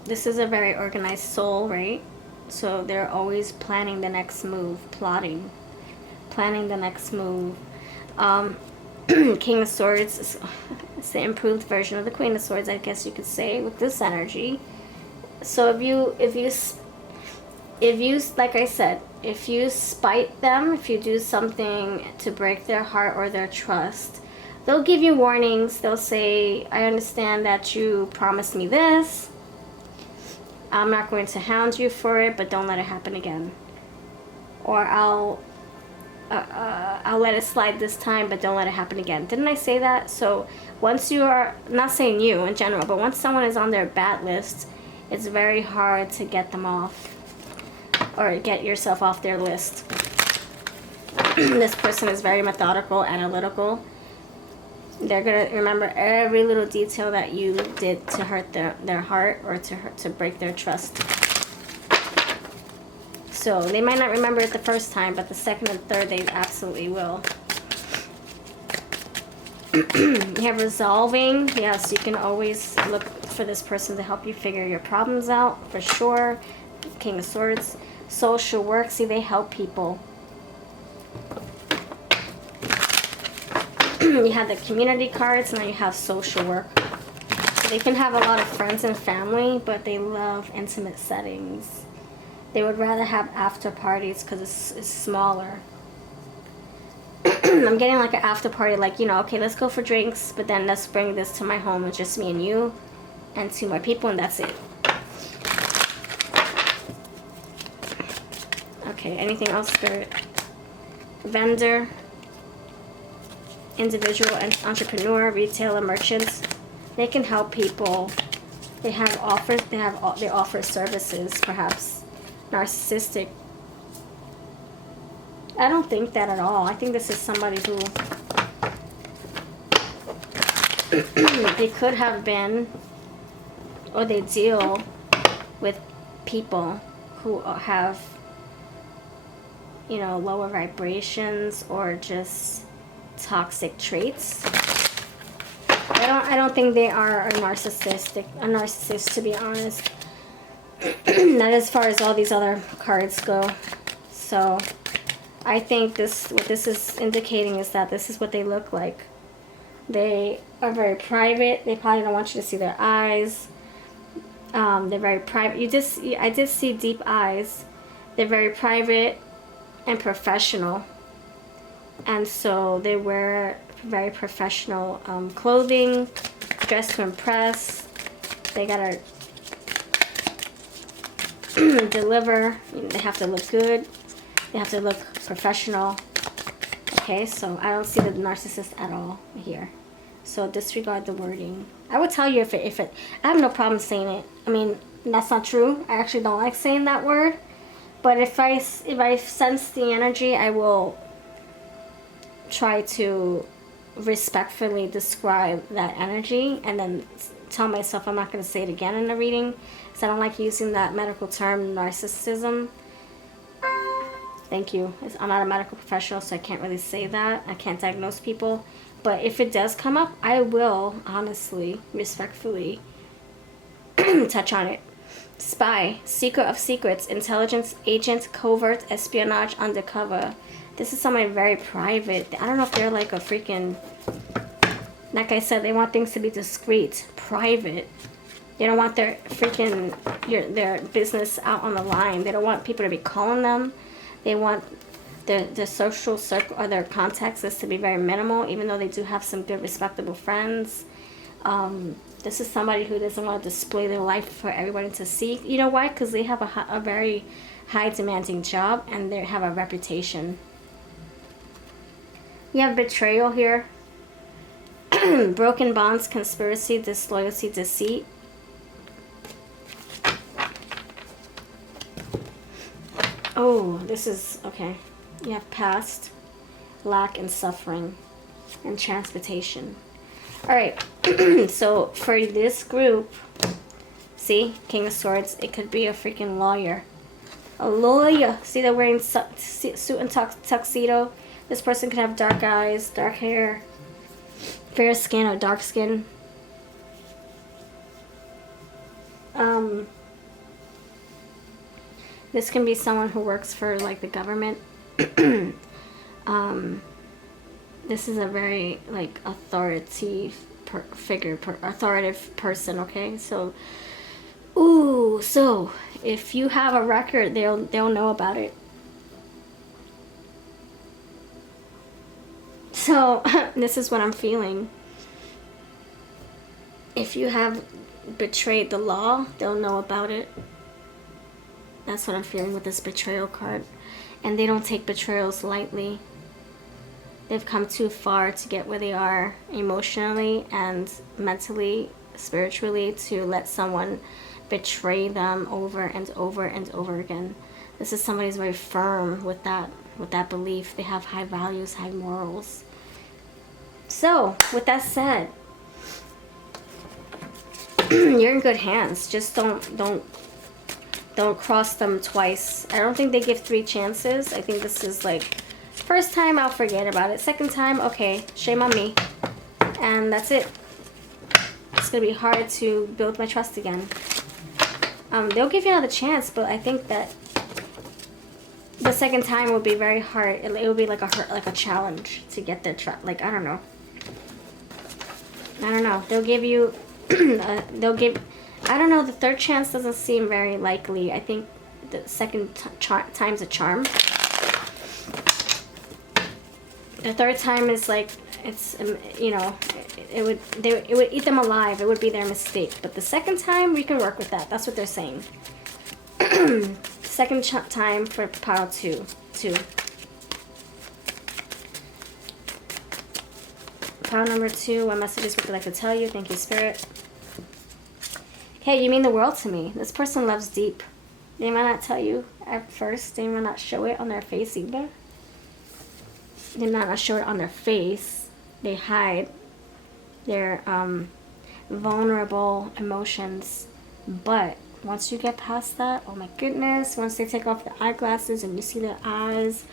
This is a very organized soul, right? So they're always planning the next move, plotting. Planning the next move. King of Swords, it's the improved version of the Queen of Swords, I guess you could say, with this energy. So if you, like I said, if you spite them, if you do something to break their heart or their trust, they'll give you warnings. They'll say, I understand that you promised me this. I'm not going to hound you for it, but don't let it happen again. Or I'll let it slide this time, but don't let it happen again. Didn't I say that? So once you are, not saying you in general, but once someone is on their bad list, it's very hard to get them off or get yourself off their list. This person is very methodical, analytical. They're going to remember every little detail that you did to hurt their heart or to break their trust. So they might not remember it the first time, but the second and third they absolutely will. You have resolving. Yes, you can always look for this person to help you figure your problems out, for sure. King of Swords. Social work. See, they help people. You have the community cards, now you have social work. So they can have a lot of friends and family, but they love intimate settings. They would rather have after parties because it's smaller. I'm getting like an after party, like, you know, okay, let's go for drinks, but then let's bring this to my home. It's just me and you and 2 more people, and that's it. Okay, anything else, Spirit? Vendor, individual and entrepreneur, retailer, merchants. They can help people. They have offers. They offer services, perhaps. Narcissistic. I don't think that at all. I think this is somebody who they could have been, or they deal with people who have, you know, lower vibrations or just toxic traits. I don't think they are a narcissist, to be honest. Not as far as all these other cards go. So I think what this is indicating is that this is what they look like. They are very private. They probably don't want you to see their eyes. They're very private. I did see deep eyes. They're very private and professional. And so they wear very professional clothing, dressed to impress. They gotta deliver. They have to look good. They have to look professional. Okay, so I don't see the narcissist at all here. So disregard the wording. I would tell you if it I have no problem saying it. I mean, that's not true. I actually don't like saying that word. But if I sense the energy, I will try to respectfully describe that energy and then tell myself I'm not going to say it again in the reading because I don't like using that medical term narcissism. Thank you. I'm not a medical professional, so I can't really say that. I can't diagnose people. But if it does come up, I will honestly, respectfully touch on it. Spy, seeker of secrets, intelligence agent, covert, espionage, undercover. This is somebody very private. I don't know if they're like a freaking, like I said, they want things to be discreet, private. They don't want their freaking, their business out on the line. They don't want people to be calling them. They want the social circle or their contacts list to be very minimal, even though they do have some good, respectable friends. This is somebody who doesn't want to display their life for everybody to see. You know why? Because they have a very high demanding job and they have a reputation. You have betrayal here. Broken bonds, conspiracy, disloyalty, deceit. Oh, this is, okay. You have past, lack and suffering, and transportation. Alright, so for this group, see, King of Swords, it could be a freaking lawyer. A lawyer. See, they're wearing suit and tuxedo. This person could have dark eyes, dark hair, fair skin or dark skin. This can be someone who works for like the government. This is a very like authoritative person. Okay, so so if you have a record, they'll know about it. So this is what I'm feeling. If you have betrayed the law, they'll know about it. That's what I'm feeling with this betrayal card. And they don't take betrayals lightly. They've come too far to get where they are emotionally and mentally, spiritually, to let someone betray them over and over and over again. This is somebody who's very firm with that belief. They have high values, high morals. So, with that said, you're in good hands. Just don't cross them twice. I don't think they give 3 chances. I think this is like, first time I'll forget about it. Second time, okay, shame on me. And that's it. It's gonna be hard to build my trust again. They'll give you another chance, but I think that the second time will be very hard. It will be like a challenge to get their trust. Like, I don't know. They'll give you, I don't know, the third chance doesn't seem very likely. I think the second time's a charm. The third time is like, it's, you know, it would eat them alive. It would be their mistake. But the second time, we can work with that. That's what they're saying. Second time for pile 2. Pile number 2, what messages would you like to tell you? Thank you, Spirit. Hey, you mean the world to me. This person loves deep. They might not tell you at first. They might not show it on their face either. They might not show it on their face. They hide their vulnerable emotions. But once you get past that, oh my goodness, once they take off the eyeglasses and you see their eyes.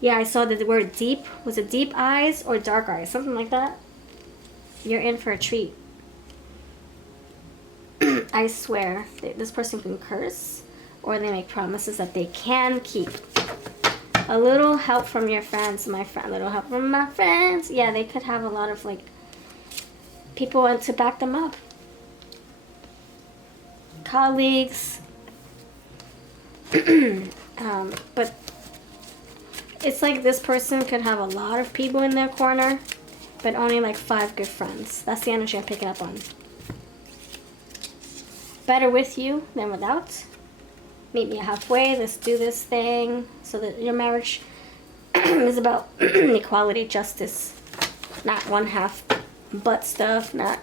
Yeah, I saw the word deep. Was it deep eyes or dark eyes? Something like that. You're in for a treat. I swear, this person can curse or they make promises that they can keep. A little help from your friends, little help from my friends. Yeah, they could have a lot of like people to back them up. Colleagues. But it's like this person could have a lot of people in their corner, but only like 5 good friends. That's the energy I'm picking up on. Better with you than without. Meet me halfway. Let's do this thing. So that your marriage is about equality, justice. Not one half butt stuff, not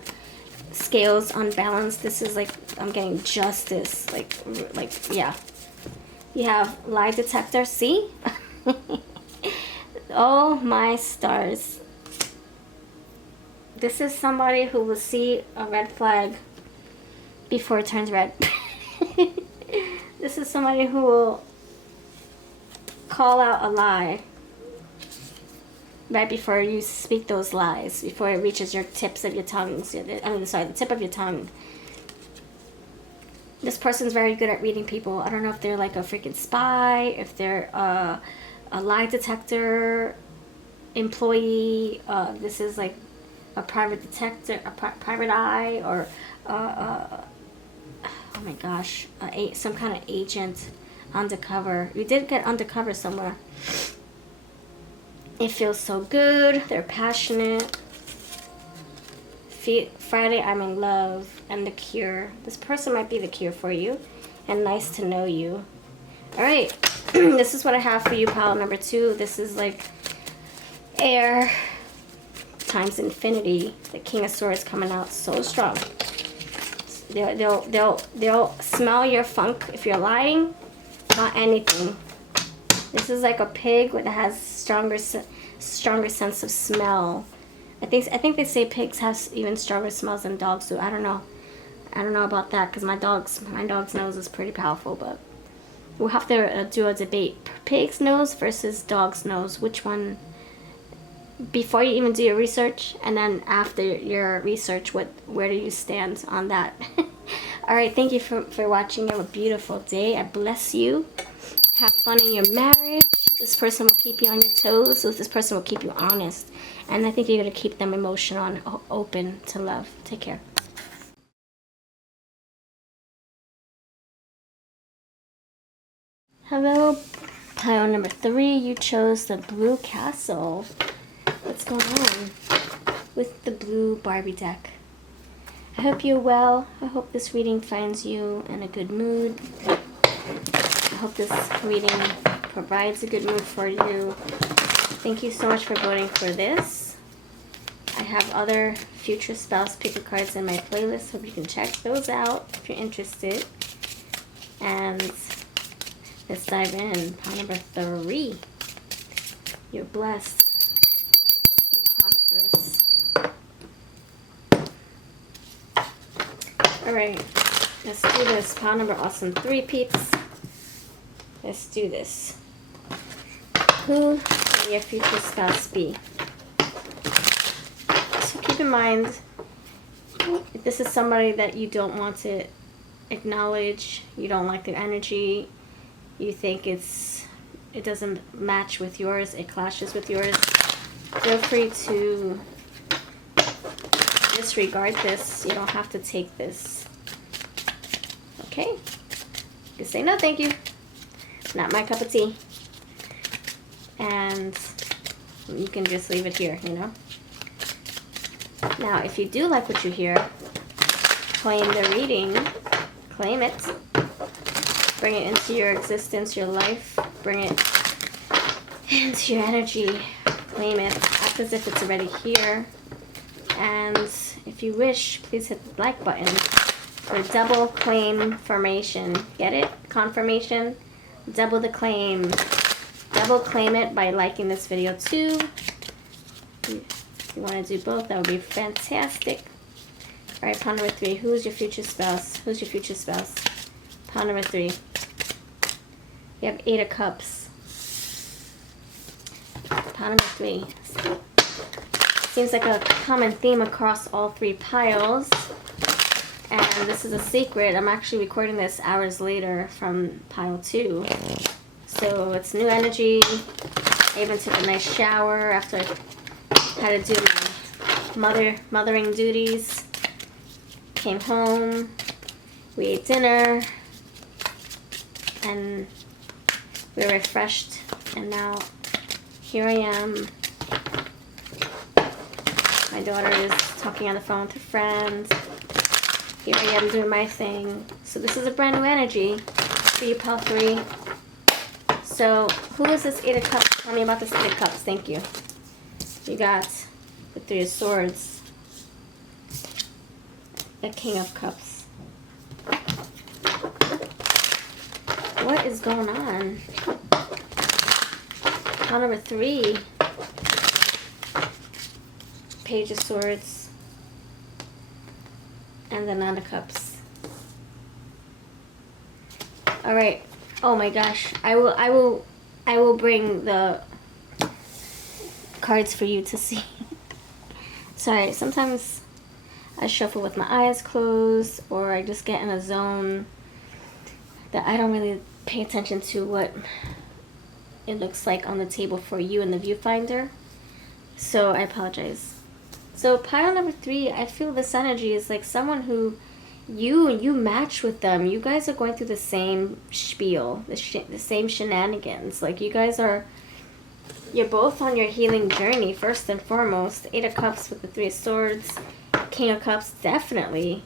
scales unbalanced. This is like, I'm getting justice. Like yeah. You have lie detector. See? Oh my stars. This is somebody who will see a red flag before it turns red. This is somebody who will call out a lie right before you speak those lies, before it reaches your tips of your tongues. The tip of your tongue. This person's very good at reading people. I don't know if they're like a freaking spy, if they're a lie detector employee. This is like a private detector, a private eye, or oh my gosh, some kind of agent undercover. You did get undercover somewhere. It feels so good. They're passionate. Friday, I'm in love, and the cure. This person might be the cure for you, and nice to know you. All right, this is what I have for you, pile number 2. This is like air times infinity. The King of Swords coming out so strong. They'll smell your funk if you're lying about anything. This is like a pig that has stronger sense of smell. I think they say pigs have even stronger smells than dogs do. I don't know about that, because my dog's nose is pretty powerful, but we'll have to do a debate. Pig's nose versus dog's nose. Which one? Before you even do your research, and then after your research, where do you stand on that? All right, thank you for watching. Have a beautiful day. I bless you. Have fun in your marriage. This person will keep you on your toes. So this person will keep you honest. And I think you're going to keep them emotional and open to love. Take care. Hello, pile number 3. You chose the blue castle. What's going on with the blue Barbie deck? I hope you're well. I hope this reading finds you in a good mood. I hope this reading provides a good mood for you. Thank you so much for voting for this. I have other future spouse picker cards in my playlist. Hope you can check those out if you're interested. And let's dive in. Pile number 3. You're blessed. You're prosperous. Alright, let's do this. Pile number awesome 3, peeps. Let's do this. Who will your future spouse be? So keep in mind, if this is somebody that you don't want to acknowledge, you don't like their energy, you think it doesn't match with yours, it clashes with yours, feel free to disregard this. You don't have to take this. Okay? You can say no thank you. Not my cup of tea. And you can just leave it here, you know? Now, if you do like what you hear, claim the reading. Claim it. Bring it into your existence, your life. Bring it into your energy. Claim it. Act as if it's already here. And if you wish, please hit the like button for double claim formation. Get it? Confirmation. Double the claim. Double claim it by liking this video too. If you want to do both, that would be fantastic. Alright, pile number 3. Who's your future spouse? Who's your future spouse? Pile number 3. You have 8 of Cups. Pile number 3. Seems like a common theme across all 3 piles. And this is a secret. I'm actually recording this hours later from pile 2. So it's new energy. I even took a nice shower after I had to do my mothering duties. Came home, we ate dinner, and we were refreshed. And now here I am. My daughter is talking on the phone with her friend. Here I am doing my thing. So this is a brand new energy for you, Pile 3. So who is this 8 of Cups? Tell me about this 8 of Cups. Thank you. You got the 3 of Swords. The King of Cups. What is going on? Pile number 3. Page of Swords. And the 9 of Cups. All right. Oh my gosh. I will bring the cards for you to see. Sorry, sometimes I shuffle with my eyes closed, or I just get in a zone that I don't really pay attention to what it looks like on the table for you in the viewfinder. So I apologize. So pile number 3, I feel this energy is like someone who you match with them. You guys are going through the same spiel, the same shenanigans. Like you guys you're both on your healing journey first and foremost. 8 of Cups with the 3 of Swords. King of Cups, definitely.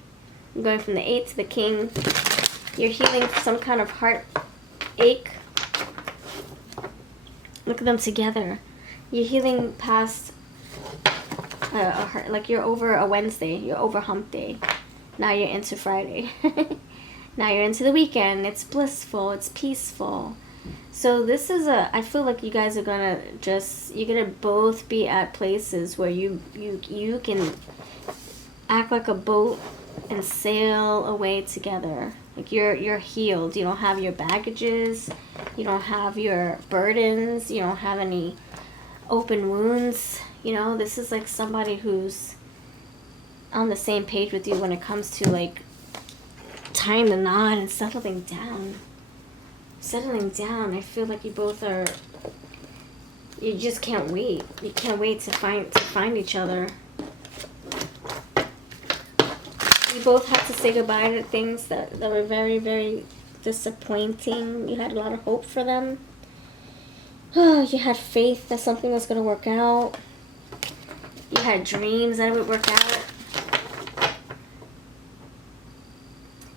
I'm going from the 8 to the King. You're healing some kind of heartache. Look at them together. You're healing past like you're over a Wednesday. You're over hump day. Now you're into Friday. Now you're into the weekend. It's blissful. It's peaceful. So this is I feel like you guys are gonna you're gonna both be at places where you can act like a boat and sail away together. Like you're healed. You don't have your baggages. You don't have your burdens. You don't have any open wounds. You know, this is like somebody who's on the same page with you when it comes to like tying the knot and settling down. Settling down. I feel like you both are. You just can't wait. You can't wait to find each other. You both had to say goodbye to things that were very, very disappointing. You had a lot of hope for them. Oh, you had faith that something was going to work out. You had dreams that it would work out.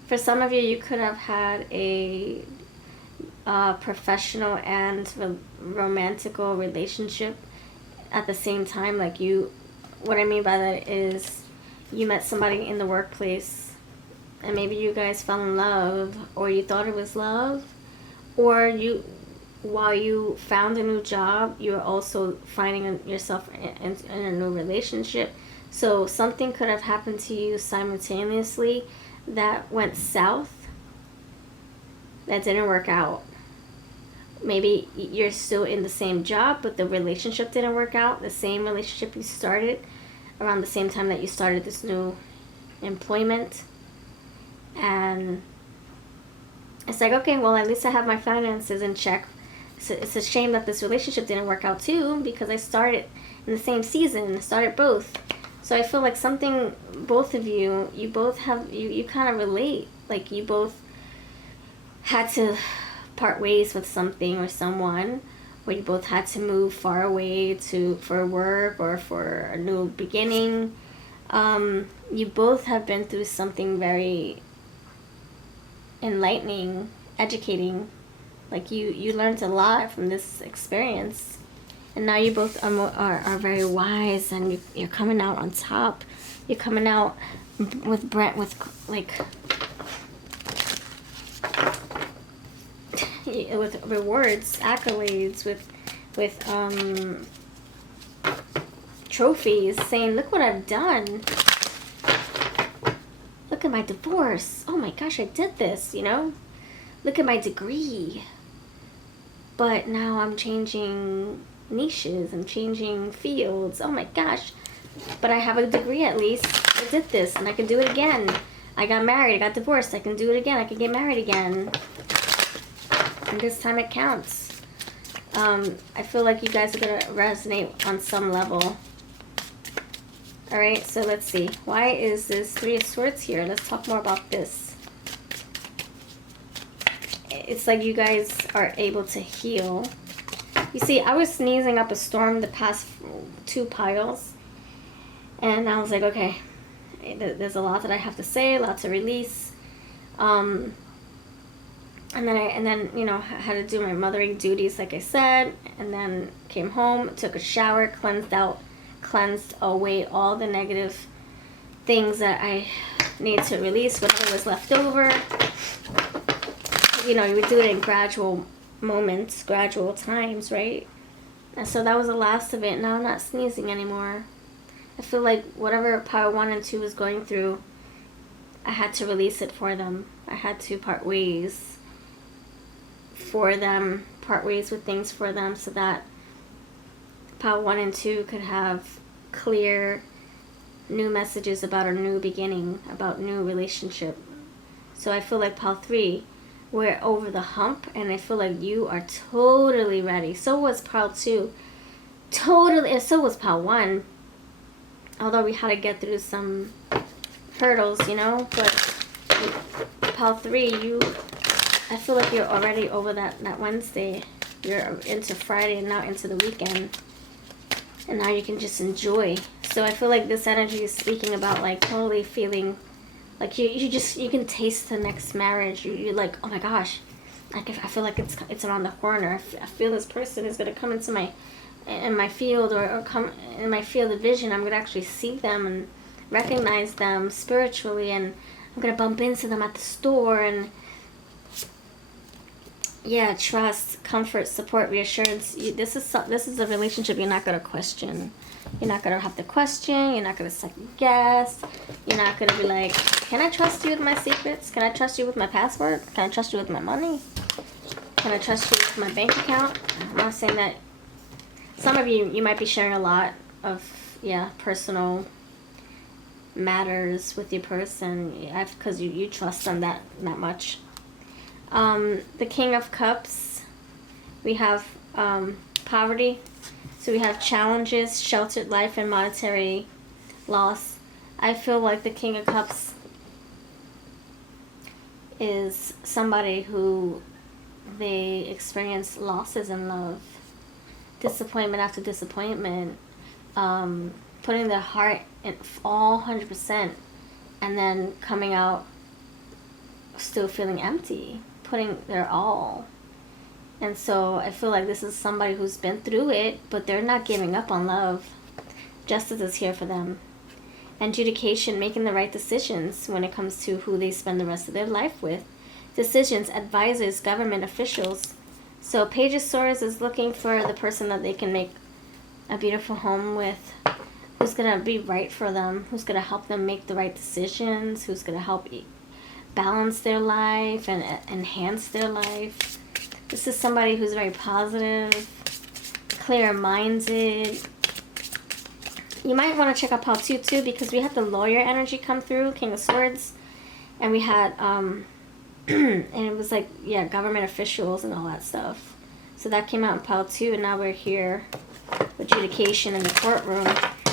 For some of you, you could have had a professional and romantical relationship at the same time. Like what I mean by that is you met somebody in the workplace and maybe you guys fell in love, or you thought it was love, or while you found a new job, you're also finding yourself in a new relationship. So something could have happened to you simultaneously that went south, that didn't work out. Maybe you're still in the same job, but the relationship didn't work out. The same relationship you started around the same time that you started this new employment. And it's like, okay, well, at least I have my finances in check. So it's a shame that this relationship didn't work out too, because I started in the same season, started both. So I feel like something, both of you both have, you kind of relate. Like you both had to part ways with something or someone, or you both had to move far away for work or for a new beginning. You both have been through something very enlightening, educating. Like you learned a lot from this experience, and now you both are very wise, and you're coming out on top. You're coming out with with rewards, accolades, with trophies, saying, "Look what I've done. Look at my divorce. Oh my gosh, I did this. You know, look at my degree." But now I'm changing niches, I'm changing fields. Oh my gosh. But I have a degree at least. I did this and I can do it again. I got married, I got divorced, I can do it again, I can get married again. And this time it counts. I feel like you guys are going to resonate on some level. All right, so let's see. Why is this Three of Swords here? Let's talk more about this. It's like you guys are able to heal. You see, I was sneezing up a storm the past 2 piles. And I was like, okay, there's a lot that I have to say, a lot to release. And then you know, I had to do my mothering duties, like I said. And then came home, took a shower, cleansed away all the negative things that I need to release, whatever was left over. You know, you would do it in gradual moments, gradual times, right? And so that was the last of it. Now I'm not sneezing anymore. I feel like whatever Power 1 and 2 was going through, I had to release it for them. I had to part ways for them, part ways with things for them, so that Power 1 and 2 could have clear new messages about a new beginning, about new relationship. So I feel like Power 3, we're over the hump, and I feel like you are totally ready. So was Power 2. Totally, and so was Power 1. Although we had to get through some hurdles, you know. But Power 3, I feel like you're already over that Wednesday. You're into Friday and now into the weekend. And now you can just enjoy. So I feel like this energy is speaking about like totally feeling like you can taste the next marriage. You're like, oh my gosh, like I feel like it's around the corner. I feel this person is gonna come into my field or come in my field of vision. I'm gonna actually see them and recognize them spiritually, and I'm gonna bump into them at the store. And yeah, trust, comfort, support, reassurance. This is a relationship you're not gonna question. You're not gonna have to question. You're not gonna second guess. You're not gonna be like, can I trust you with my secrets? Can I trust you with my password? Can I trust you with my money? Can I trust you with my bank account? I'm not saying that. Some of you might be sharing a lot of personal matters with your person, because you trust them that much. The King of Cups, we have poverty. So we have challenges, sheltered life, and monetary loss. I feel like the King of Cups is somebody who they experience losses in love, disappointment after disappointment, putting their heart in all 100%, and then coming out still feeling empty, putting their all. And so I feel like this is somebody who's been through it, but they're not giving up on love. Justice is here for them. Adjudication, making the right decisions when it comes to who they spend the rest of their life with. Decisions, advisors, government officials. So Page of Swords is looking for the person that they can make a beautiful home with, who's going to be right for them, who's going to help them make the right decisions, who's going to help balance their life and enhance their life. This is somebody who's very positive, clear-minded. You might want to check out Power 2 too, because we had the lawyer energy come through, King of Swords, and we had, and it was like, government officials and all that stuff. So that came out in Power 2, and now we're here with adjudication in the courtroom.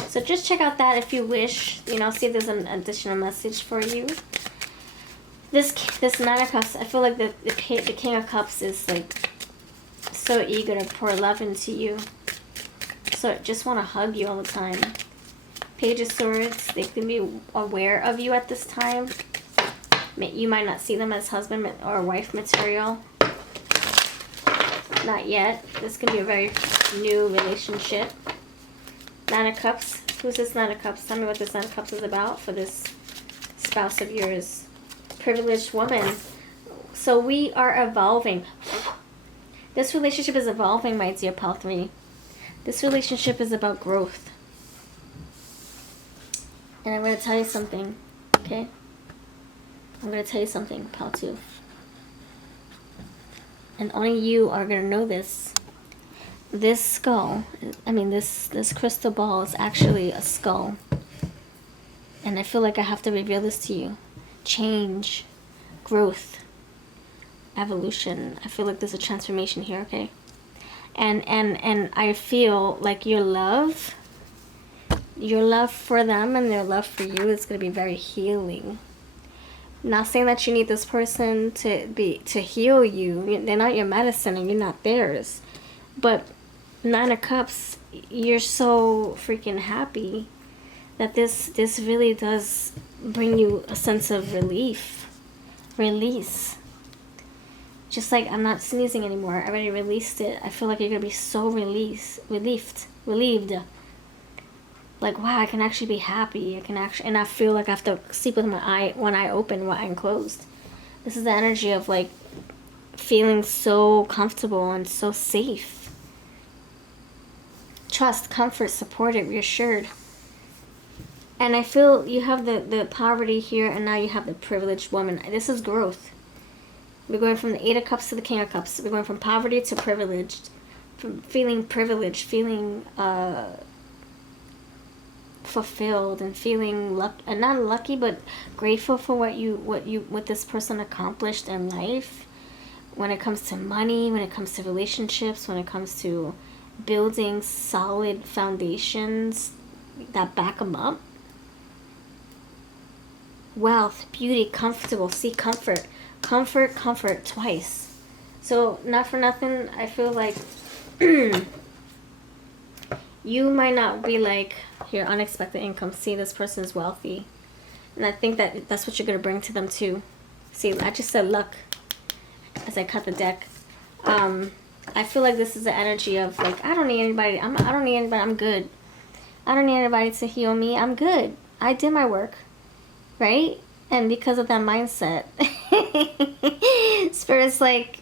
So just check out that if you wish, see if there's an additional message for you. This Nine of Cups, I feel like the King of Cups is like so eager to pour love into you. So just want to hug you all the time. Page of Swords, they can be aware of you at this time. You might not see them as husband or wife material. Not yet. This could be a very new relationship. Nine of Cups. Who's this Nine of Cups? Tell me what this Nine of Cups is about for this spouse of yours. Privileged woman. So we are evolving. This relationship is evolving, my dear Power 3. This relationship is about growth. And I'm going to tell you something, okay? I'm going to tell you something, Power 2. And only you are going to know this. This skull, this crystal ball is actually a skull. And I feel like I have to reveal this to you. Change, growth, evolution. I feel like there's a transformation here, okay? And I feel like your love for them and their love for you is going to be very healing. Not saying that you need this person to heal you. They're not your medicine and you're not theirs. But Nine of Cups, you're so freaking happy that this really does bring you a sense of release. Just like, I'm not sneezing anymore. I already released it. I feel like you're going to be so relieved. Like, wow, I can actually be happy. And I feel like I have to sleep with one eye open, one eye closed. This is the energy of like feeling so comfortable and so safe. Trust, comfort, supported, reassured. And I feel you have the poverty here, and now you have the privileged woman. This is growth. We're going from the Eight of Cups to the King of Cups. We're going from poverty to privileged. From privileged, feeling fulfilled, and feeling not lucky, but grateful for what this person accomplished in life. When it comes to money, when it comes to relationships, when it comes to building solid foundations that back them up. Wealth, beauty, comfortable. See, comfort twice. So not for nothing, I feel like you might not be like your unexpected income. See, this person is wealthy, and I think that's what you're gonna bring to them too. See, I just said luck as I cut the deck. I feel like this is the energy of like, I don't need anybody. I'm good. I don't need anybody to heal me. I'm good. I did my work, right? And because of that mindset, Spirit's like,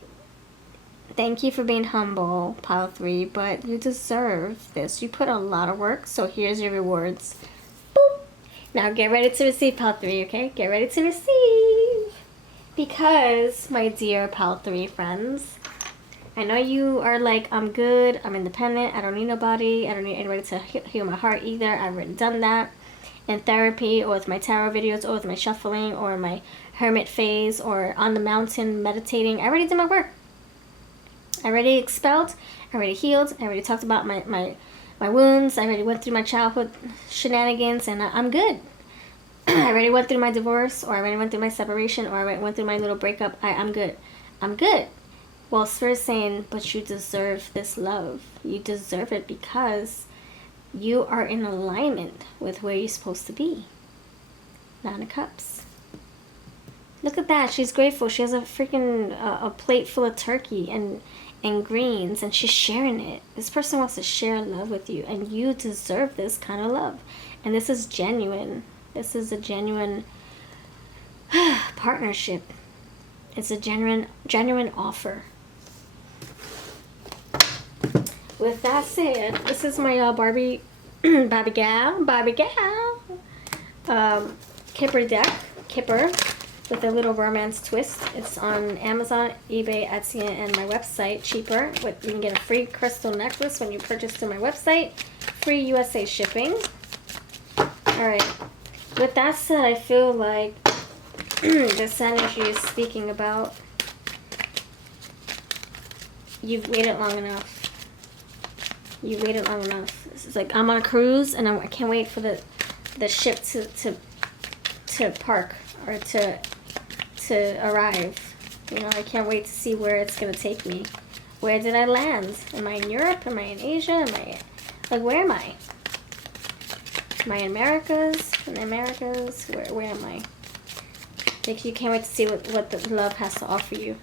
thank you for being humble, pile 3, but you deserve this. You put a lot of work, so here's your rewards. Boop. Now get ready to receive, pile 3, okay? Get ready to receive. Because, my dear pile 3 friends, I know you are like, I'm good, I'm independent, I don't need nobody, I don't need anybody to heal my heart either. I've already done that in therapy, or with my tarot videos, or with my shuffling, or my hermit phase, or on the mountain meditating. I already did my work. I already expelled, I already healed, I already talked about my wounds, I already went through my childhood shenanigans, and I'm good. I already went through my divorce, or I already went through my separation, or I went through my little breakup. I'm good. I'm good. Well, Spirit's saying, but you deserve this love. You deserve it because you are in alignment with where you're supposed to be. Nine of Cups. Look at that. She's grateful. She has a freaking a plate full of turkey and greens, and she's sharing it. This person wants to share love with you, and you deserve this kind of love. And this is genuine. This is a genuine partnership. It's a genuine offer. With that said, this is my Barbie gal, Kipper deck, Kipper, with a little romance twist. It's on Amazon, eBay, Etsy, and my website, cheaper. You can get a free crystal necklace when you purchase through my website, free USA shipping. Alright, with that said, I feel like this energy is speaking about you've waited long enough. You waited long enough. It's like, I'm on a cruise and I can't wait for the ship to park or to arrive. You know, I can't wait to see where it's gonna take me. Where did I land? Am I in Europe? Am I in Asia? Where am I? Am I in Americas? In the Americas? Where am I? Like, you can't wait to see what the love has to offer you.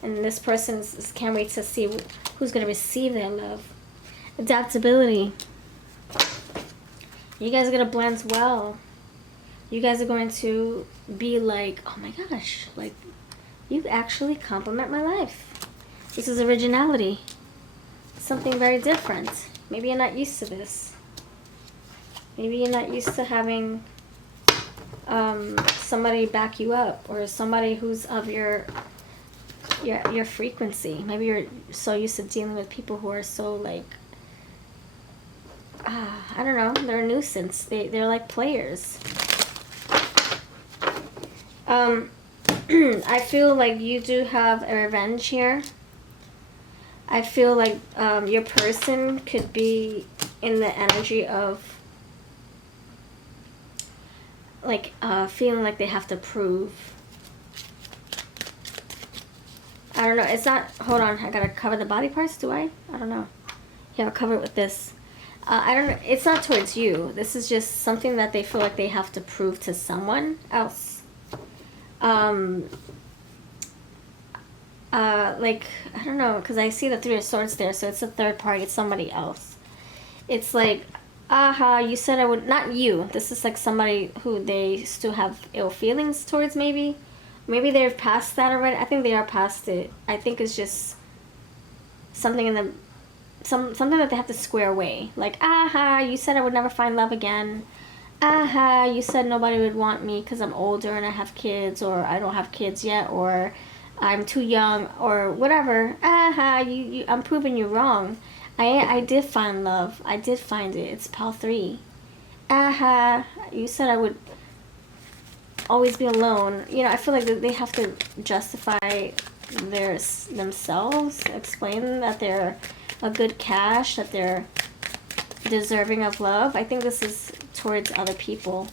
And this person can't wait to see who's gonna receive their love. Adaptability. You guys are going to blend well. You guys are going to be like, oh my gosh, like, you actually complement my life. This is originality. Something very different. Maybe you're not used to this. Maybe you're not used to having somebody back you up, or somebody who's of your frequency. Maybe you're so used to dealing with people who are so like, I don't know, they're a nuisance. They're like players. I feel like you do have a revenge here. I feel like your person could be in the energy of like feeling like they have to prove. I don't know. It's not. Hold on. I gotta cover the body parts. Do I? I don't know. Yeah, I'll cover it with this. I don't know. It's not towards you. This is just something that they feel like they have to prove to someone else. Like, I don't know, because I see the Three of Swords there, so it's a third party. It's somebody else. It's like, aha, you said I would. Not you. This is like somebody who they still have ill feelings towards, maybe. Maybe they're past that already. I think they are past it. I think it's just something in the something that they have to square away. Like, aha, you said I would never find love again. Aha, you said nobody would want me because I'm older and I have kids, or I don't have kids yet, or I'm too young, or whatever. Aha, I'm proving you wrong. I did find love. I did find it. It's pile 3. Aha, you said I would always be alone. You know, I feel like they have to justify themselves, explain that they're a good catch, that they're deserving of love. I think this is towards other people,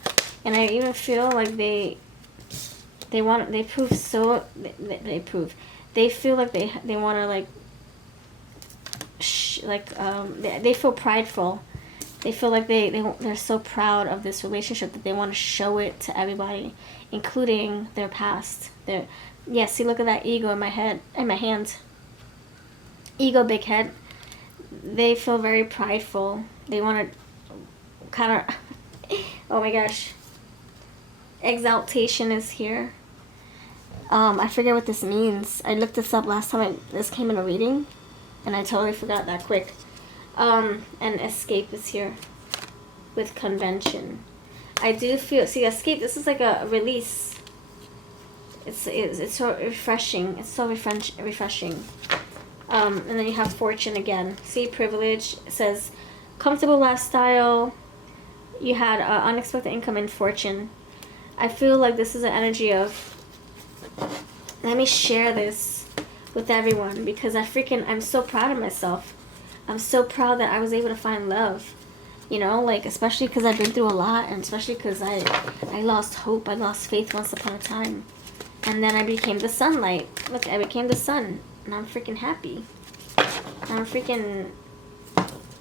and I even feel like they feel like they want to they feel prideful. They feel like they're so proud of this relationship that they want to show it to everybody, including their past. Yeah, see, look at that ego in my head, in my hand. Ego, big head. They feel very prideful. They want to kind of, oh my gosh. Exaltation is here. I forget what this means. I looked this up last time this came in a reading, and I totally forgot that quick. And escape is here with convention. I do feel, see, escape, this is like a release. It's so refreshing. It's so refreshing. And then you have fortune again. See, privilege. It says comfortable lifestyle. You had unexpected income and fortune. I feel like this is an energy of, let me share this with everyone, because I'm so proud of myself. I'm so proud that I was able to find love. You know, like, especially because I've been through a lot, and especially because I lost hope. I lost faith once upon a time. And then I became the sunlight. Look, I became the sun. And I'm freaking happy. I'm freaking,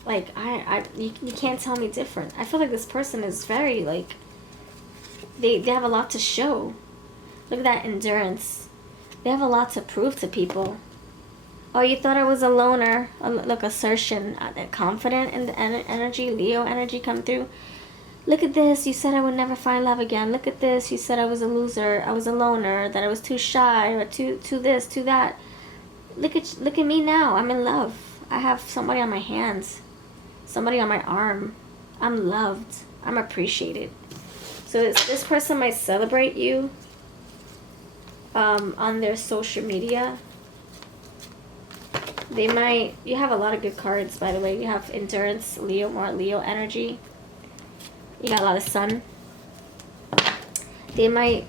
like, you can't tell me different. I feel like this person is very, like, they have a lot to show. Look at that endurance. They have a lot to prove to people. Oh, you thought I was a loner. Look, assertion. Confident in the energy. Leo energy come through. Look at this. You said I would never find love again. Look at this. You said I was a loser. I was a loner. That I was too shy. Or too this, too that. Look at me now. I'm in love. I have somebody on my hands. Somebody on my arm. I'm loved. I'm appreciated. So this person might celebrate you on their social media. They might, you have a lot of good cards, by the way. You have endurance, Leo, more Leo energy. You got a lot of sun. They might,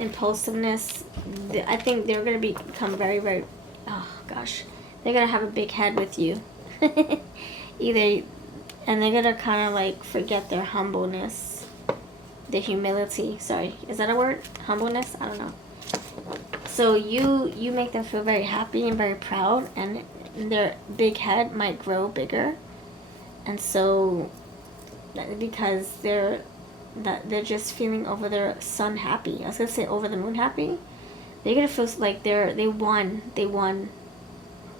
impulsiveness. I think they're going to become very, very, oh gosh. They're going to have a big head with you. Either, and they're going to kind of like forget their humbleness. The humility. Sorry, is that a word? Humbleness? I don't know. So you make them feel very happy and very proud, and their big head might grow bigger. And so, because they're just feeling over their sun happy. I was gonna say over the moon happy. They're gonna feel like they won,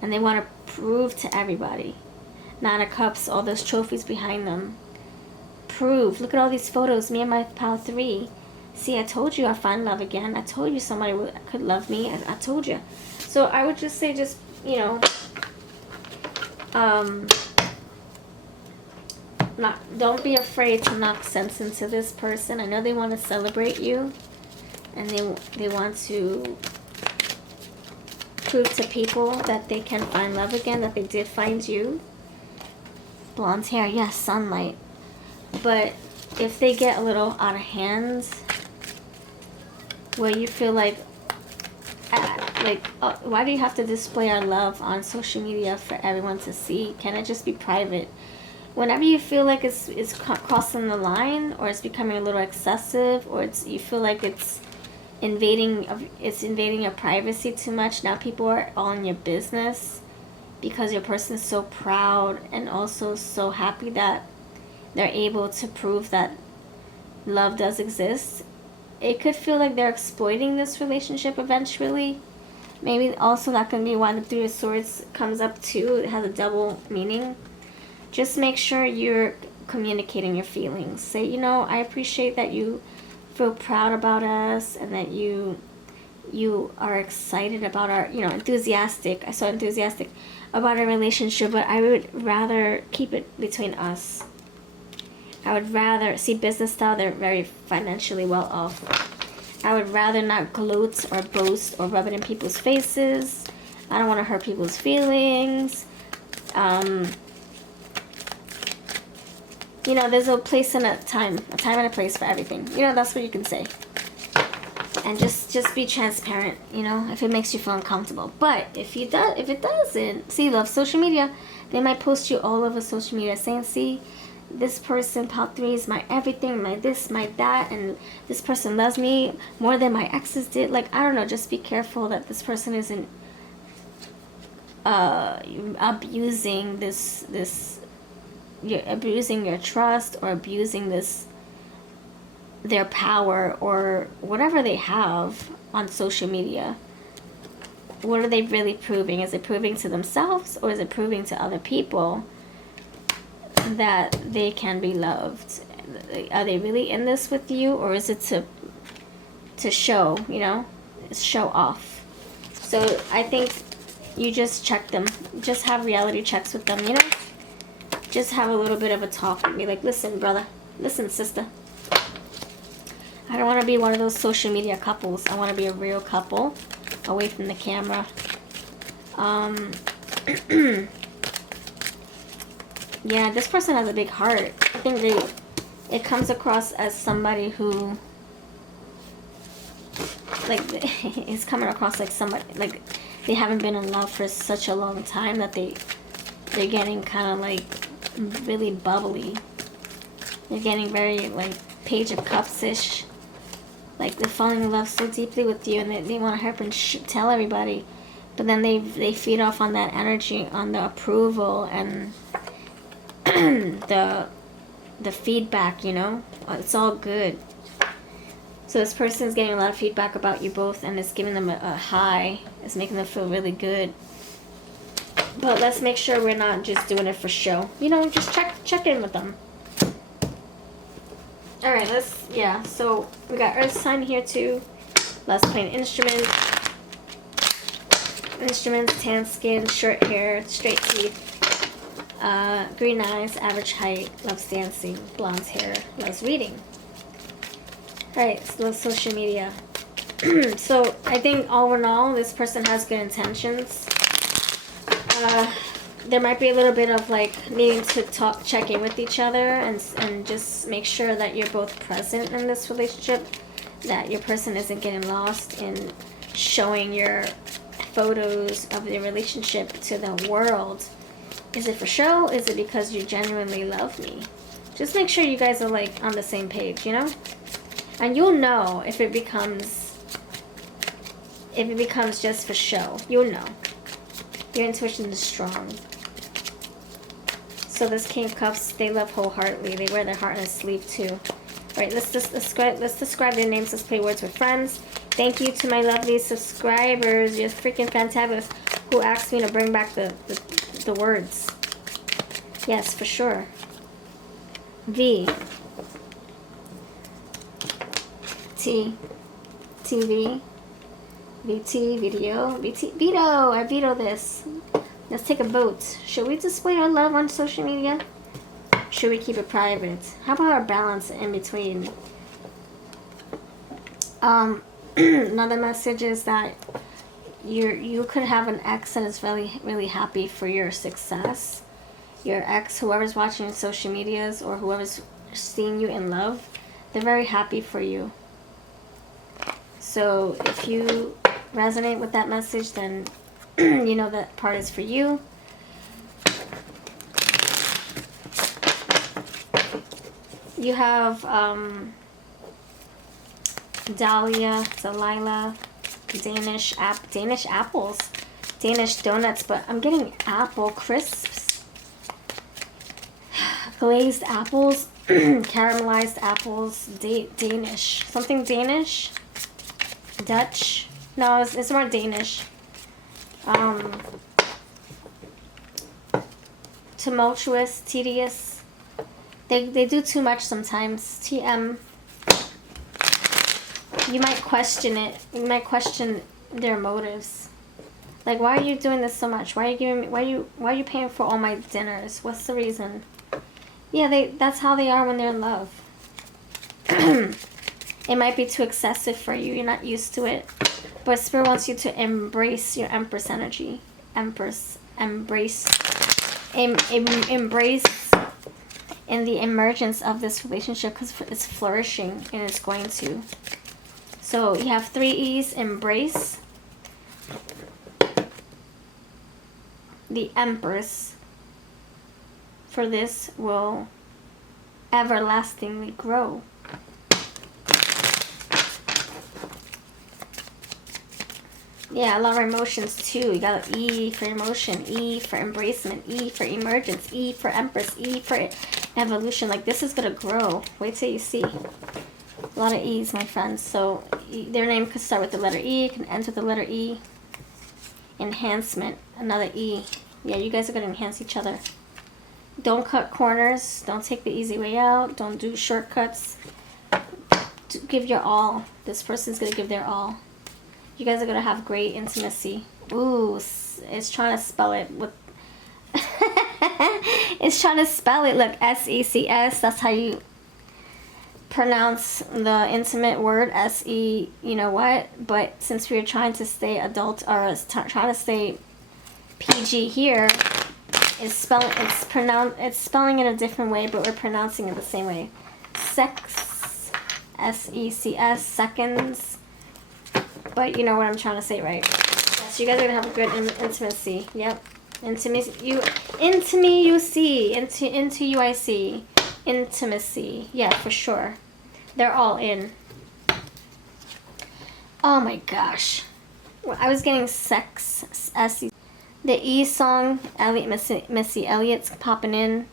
and they want to prove to everybody. Nine of Cups, all those trophies behind them. Prove. Look at all these photos. Me and my pal 3. See, I told you I find love again. I told you somebody could love me. I told you. So I would just say, you know, don't be afraid to knock sense into this person. I know they want to celebrate you, and they want to prove to people that they can find love again, that they did find you. Blonde hair, yes, sunlight. But if they get a little out of hand, where you feel like, Like, why do you have to display our love on social media for everyone to see? Can it just be private? Whenever you feel like it's crossing the line, or it's becoming a little excessive, or you feel like it's invading your privacy too much, now people are all in your business because your person is so proud and also so happy that they're able to prove that love does exist. It could feel like they're exploiting this relationship eventually. Maybe also that can be why the Three of Swords comes up too. It has a double meaning. Just make sure you're communicating your feelings. Say, you know, I appreciate that you feel proud about us, and that you are excited about our, you know, enthusiastic. I saw enthusiastic about our relationship, but I would rather keep it between us. I would rather see business style. They're very financially well off. I would rather not gloat or boast or rub it in people's faces. I don't want to hurt people's feelings. You know, there's a place and a time and a place for everything. You know, that's what you can say. And just be transparent, you know, if it makes you feel uncomfortable. But if it doesn't, see, love social media, they might post you all over social media saying, see, this person, pile 3 is my everything, my this, my that, and this person loves me more than my exes did. Like, I don't know, just be careful that this person isn't abusing you're abusing your trust, or abusing their power, or whatever they have on social media. What are they really proving? Is it proving to themselves, or is it proving to other people that they can be loved? Are they really in this with you, or is it to show, you know, show off? So I think you just check them. Just have reality checks with them, you know? Just have a little bit of a talk and be like, listen, brother. Listen, sister. I don't want to be one of those social media couples. I want to be a real couple, away from the camera. Yeah, this person has a big heart. I think it comes across as somebody who, like, it's coming across like somebody, like, they haven't been in love for such a long time that they're getting kind of like really bubbly. They're getting very like Page of Cups-ish. Like, they're falling in love so deeply with you, and they want to hurry up and tell everybody. But then they feed off on that energy, on the approval and the feedback, you know? It's all good. So this person is getting a lot of feedback about you both, and it's giving them a high. It's making them feel really good. But let's make sure we're not just doing it for show. You know, just check in with them. Alright, so we got Earth sign here too. Let's play an instrument. Instruments, tan skin, short hair, straight teeth. Green eyes, average height, loves dancing, blonde hair, loves reading. Alright, so loves social media. So I think all in all, this person has good intentions. There might be a little bit of like needing to check in with each other, and just make sure that you're both present in this relationship, that your person isn't getting lost in showing your photos of your relationship to the world. Is it for show? Is it because you genuinely love me? Just make sure you guys are like on the same page, you know? And you'll know if it becomes just for show. You'll know. Your intuition is strong. So this King of Cups, they love wholeheartedly. They wear their heart on their sleeve too. Alright, let's describe their names. Let's play words with friends. Thank you to my lovely subscribers. You're freaking fantabulous. Who asked me to bring back the words. Yes, for sure. V. T. TV. VT. Video. VT. Veto. I veto this. Let's take a vote. Should we display our love on social media? Should we keep it private? How about our balance in between? Another message is that you could have an ex that is really, really happy for your success. Your ex, whoever's watching your social medias or whoever's seeing you in love, they're very happy for you. So if you resonate with that message, then you know that part is for you. You have Dahlia, Delilah, Danish apples, Danish donuts, but I'm getting apple crisps, glazed apples, caramelized apples, Danish, something Danish, Dutch. No, it's more Danish. Tumultuous, tedious. They do too much sometimes. TM. You might question it. You might question their motives. Like, why are you doing this so much? Why are you giving me? Why are you paying for all my dinners? What's the reason? Yeah, that's how they are when they're in love. It might be too excessive for you. You're not used to it. But Spirit wants you to embrace your Empress energy. Empress. Embrace. Embrace in the emergence of this relationship, because it's flourishing and it's going to. So you have 3 E's. Embrace. The Empress for this will everlastingly grow. Yeah, a lot of emotions too. You got an E for emotion, E for embracement, E for emergence, E for Empress, E for evolution. Like, this is going to grow. Wait till you see. A lot of E's, my friends. So their name could start with the letter E, can end with the letter E. Enhancement, another E. Yeah, you guys are going to enhance each other. Don't cut corners. Don't take the easy way out. Don't do shortcuts. Give your all. This person's going to give their all. You guys are going to have great intimacy. Ooh, it's trying to spell it with... It's trying to spell it. Look, S-E-C-S. That's how you pronounce the intimate word. S-E, you know what? But since we're trying to stay adult, or trying to stay PG here, it's spelling it a different way, but we're pronouncing it the same way. Sex, S-E-C-S, seconds. But you know what I'm trying to say, right? Yes, you guys are gonna have a good intimacy. Yep, intimacy. Into me you see. Into you I see. Intimacy. Yeah, for sure. They're all in. Oh my gosh. Well, I was getting sex. S-E. The E song. Missy Elliott's popping in.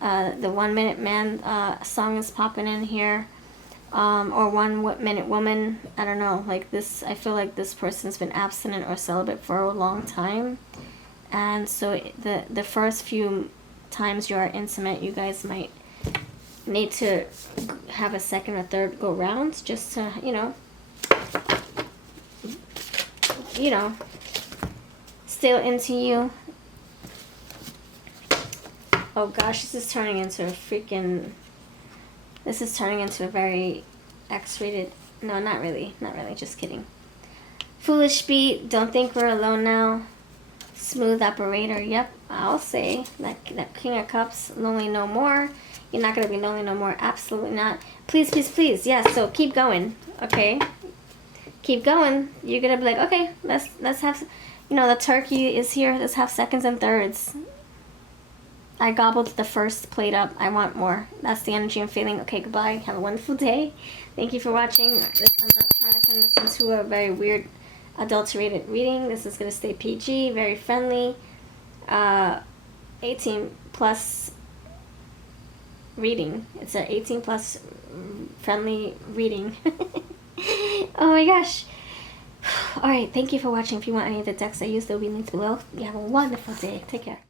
The 1 Minute Man song is popping in here. Or 1 Minute Woman. I don't know. Like this, I feel like this person's been abstinent or celibate for a long time. And so the first few times you are intimate, you guys might need to have a second or third go round just to, you know, still into you. Oh gosh, this is turning into a very X-rated, no, not really, just kidding. Foolish beat, don't think we're alone now. Smooth operator, yep, I'll say, that King of Cups, lonely no more. You're not going to be lonely no more, absolutely not. Please, please, please, yes, so keep going, okay? Keep going. You're going to be like, okay, let's have, you know, the turkey is here, let's have seconds and thirds. I gobbled the first plate up. I want more. That's the energy I'm feeling. Okay, goodbye. Have a wonderful day. Thank you for watching. I'm not trying to turn this into a very weird, adulterated reading. This is going to stay PG, very friendly. 18 plus reading. It's an 18 plus friendly reading. Oh my gosh. Alright, thank you for watching. If you want any of the decks I used, they'll be linked below. You have a wonderful day. Take care.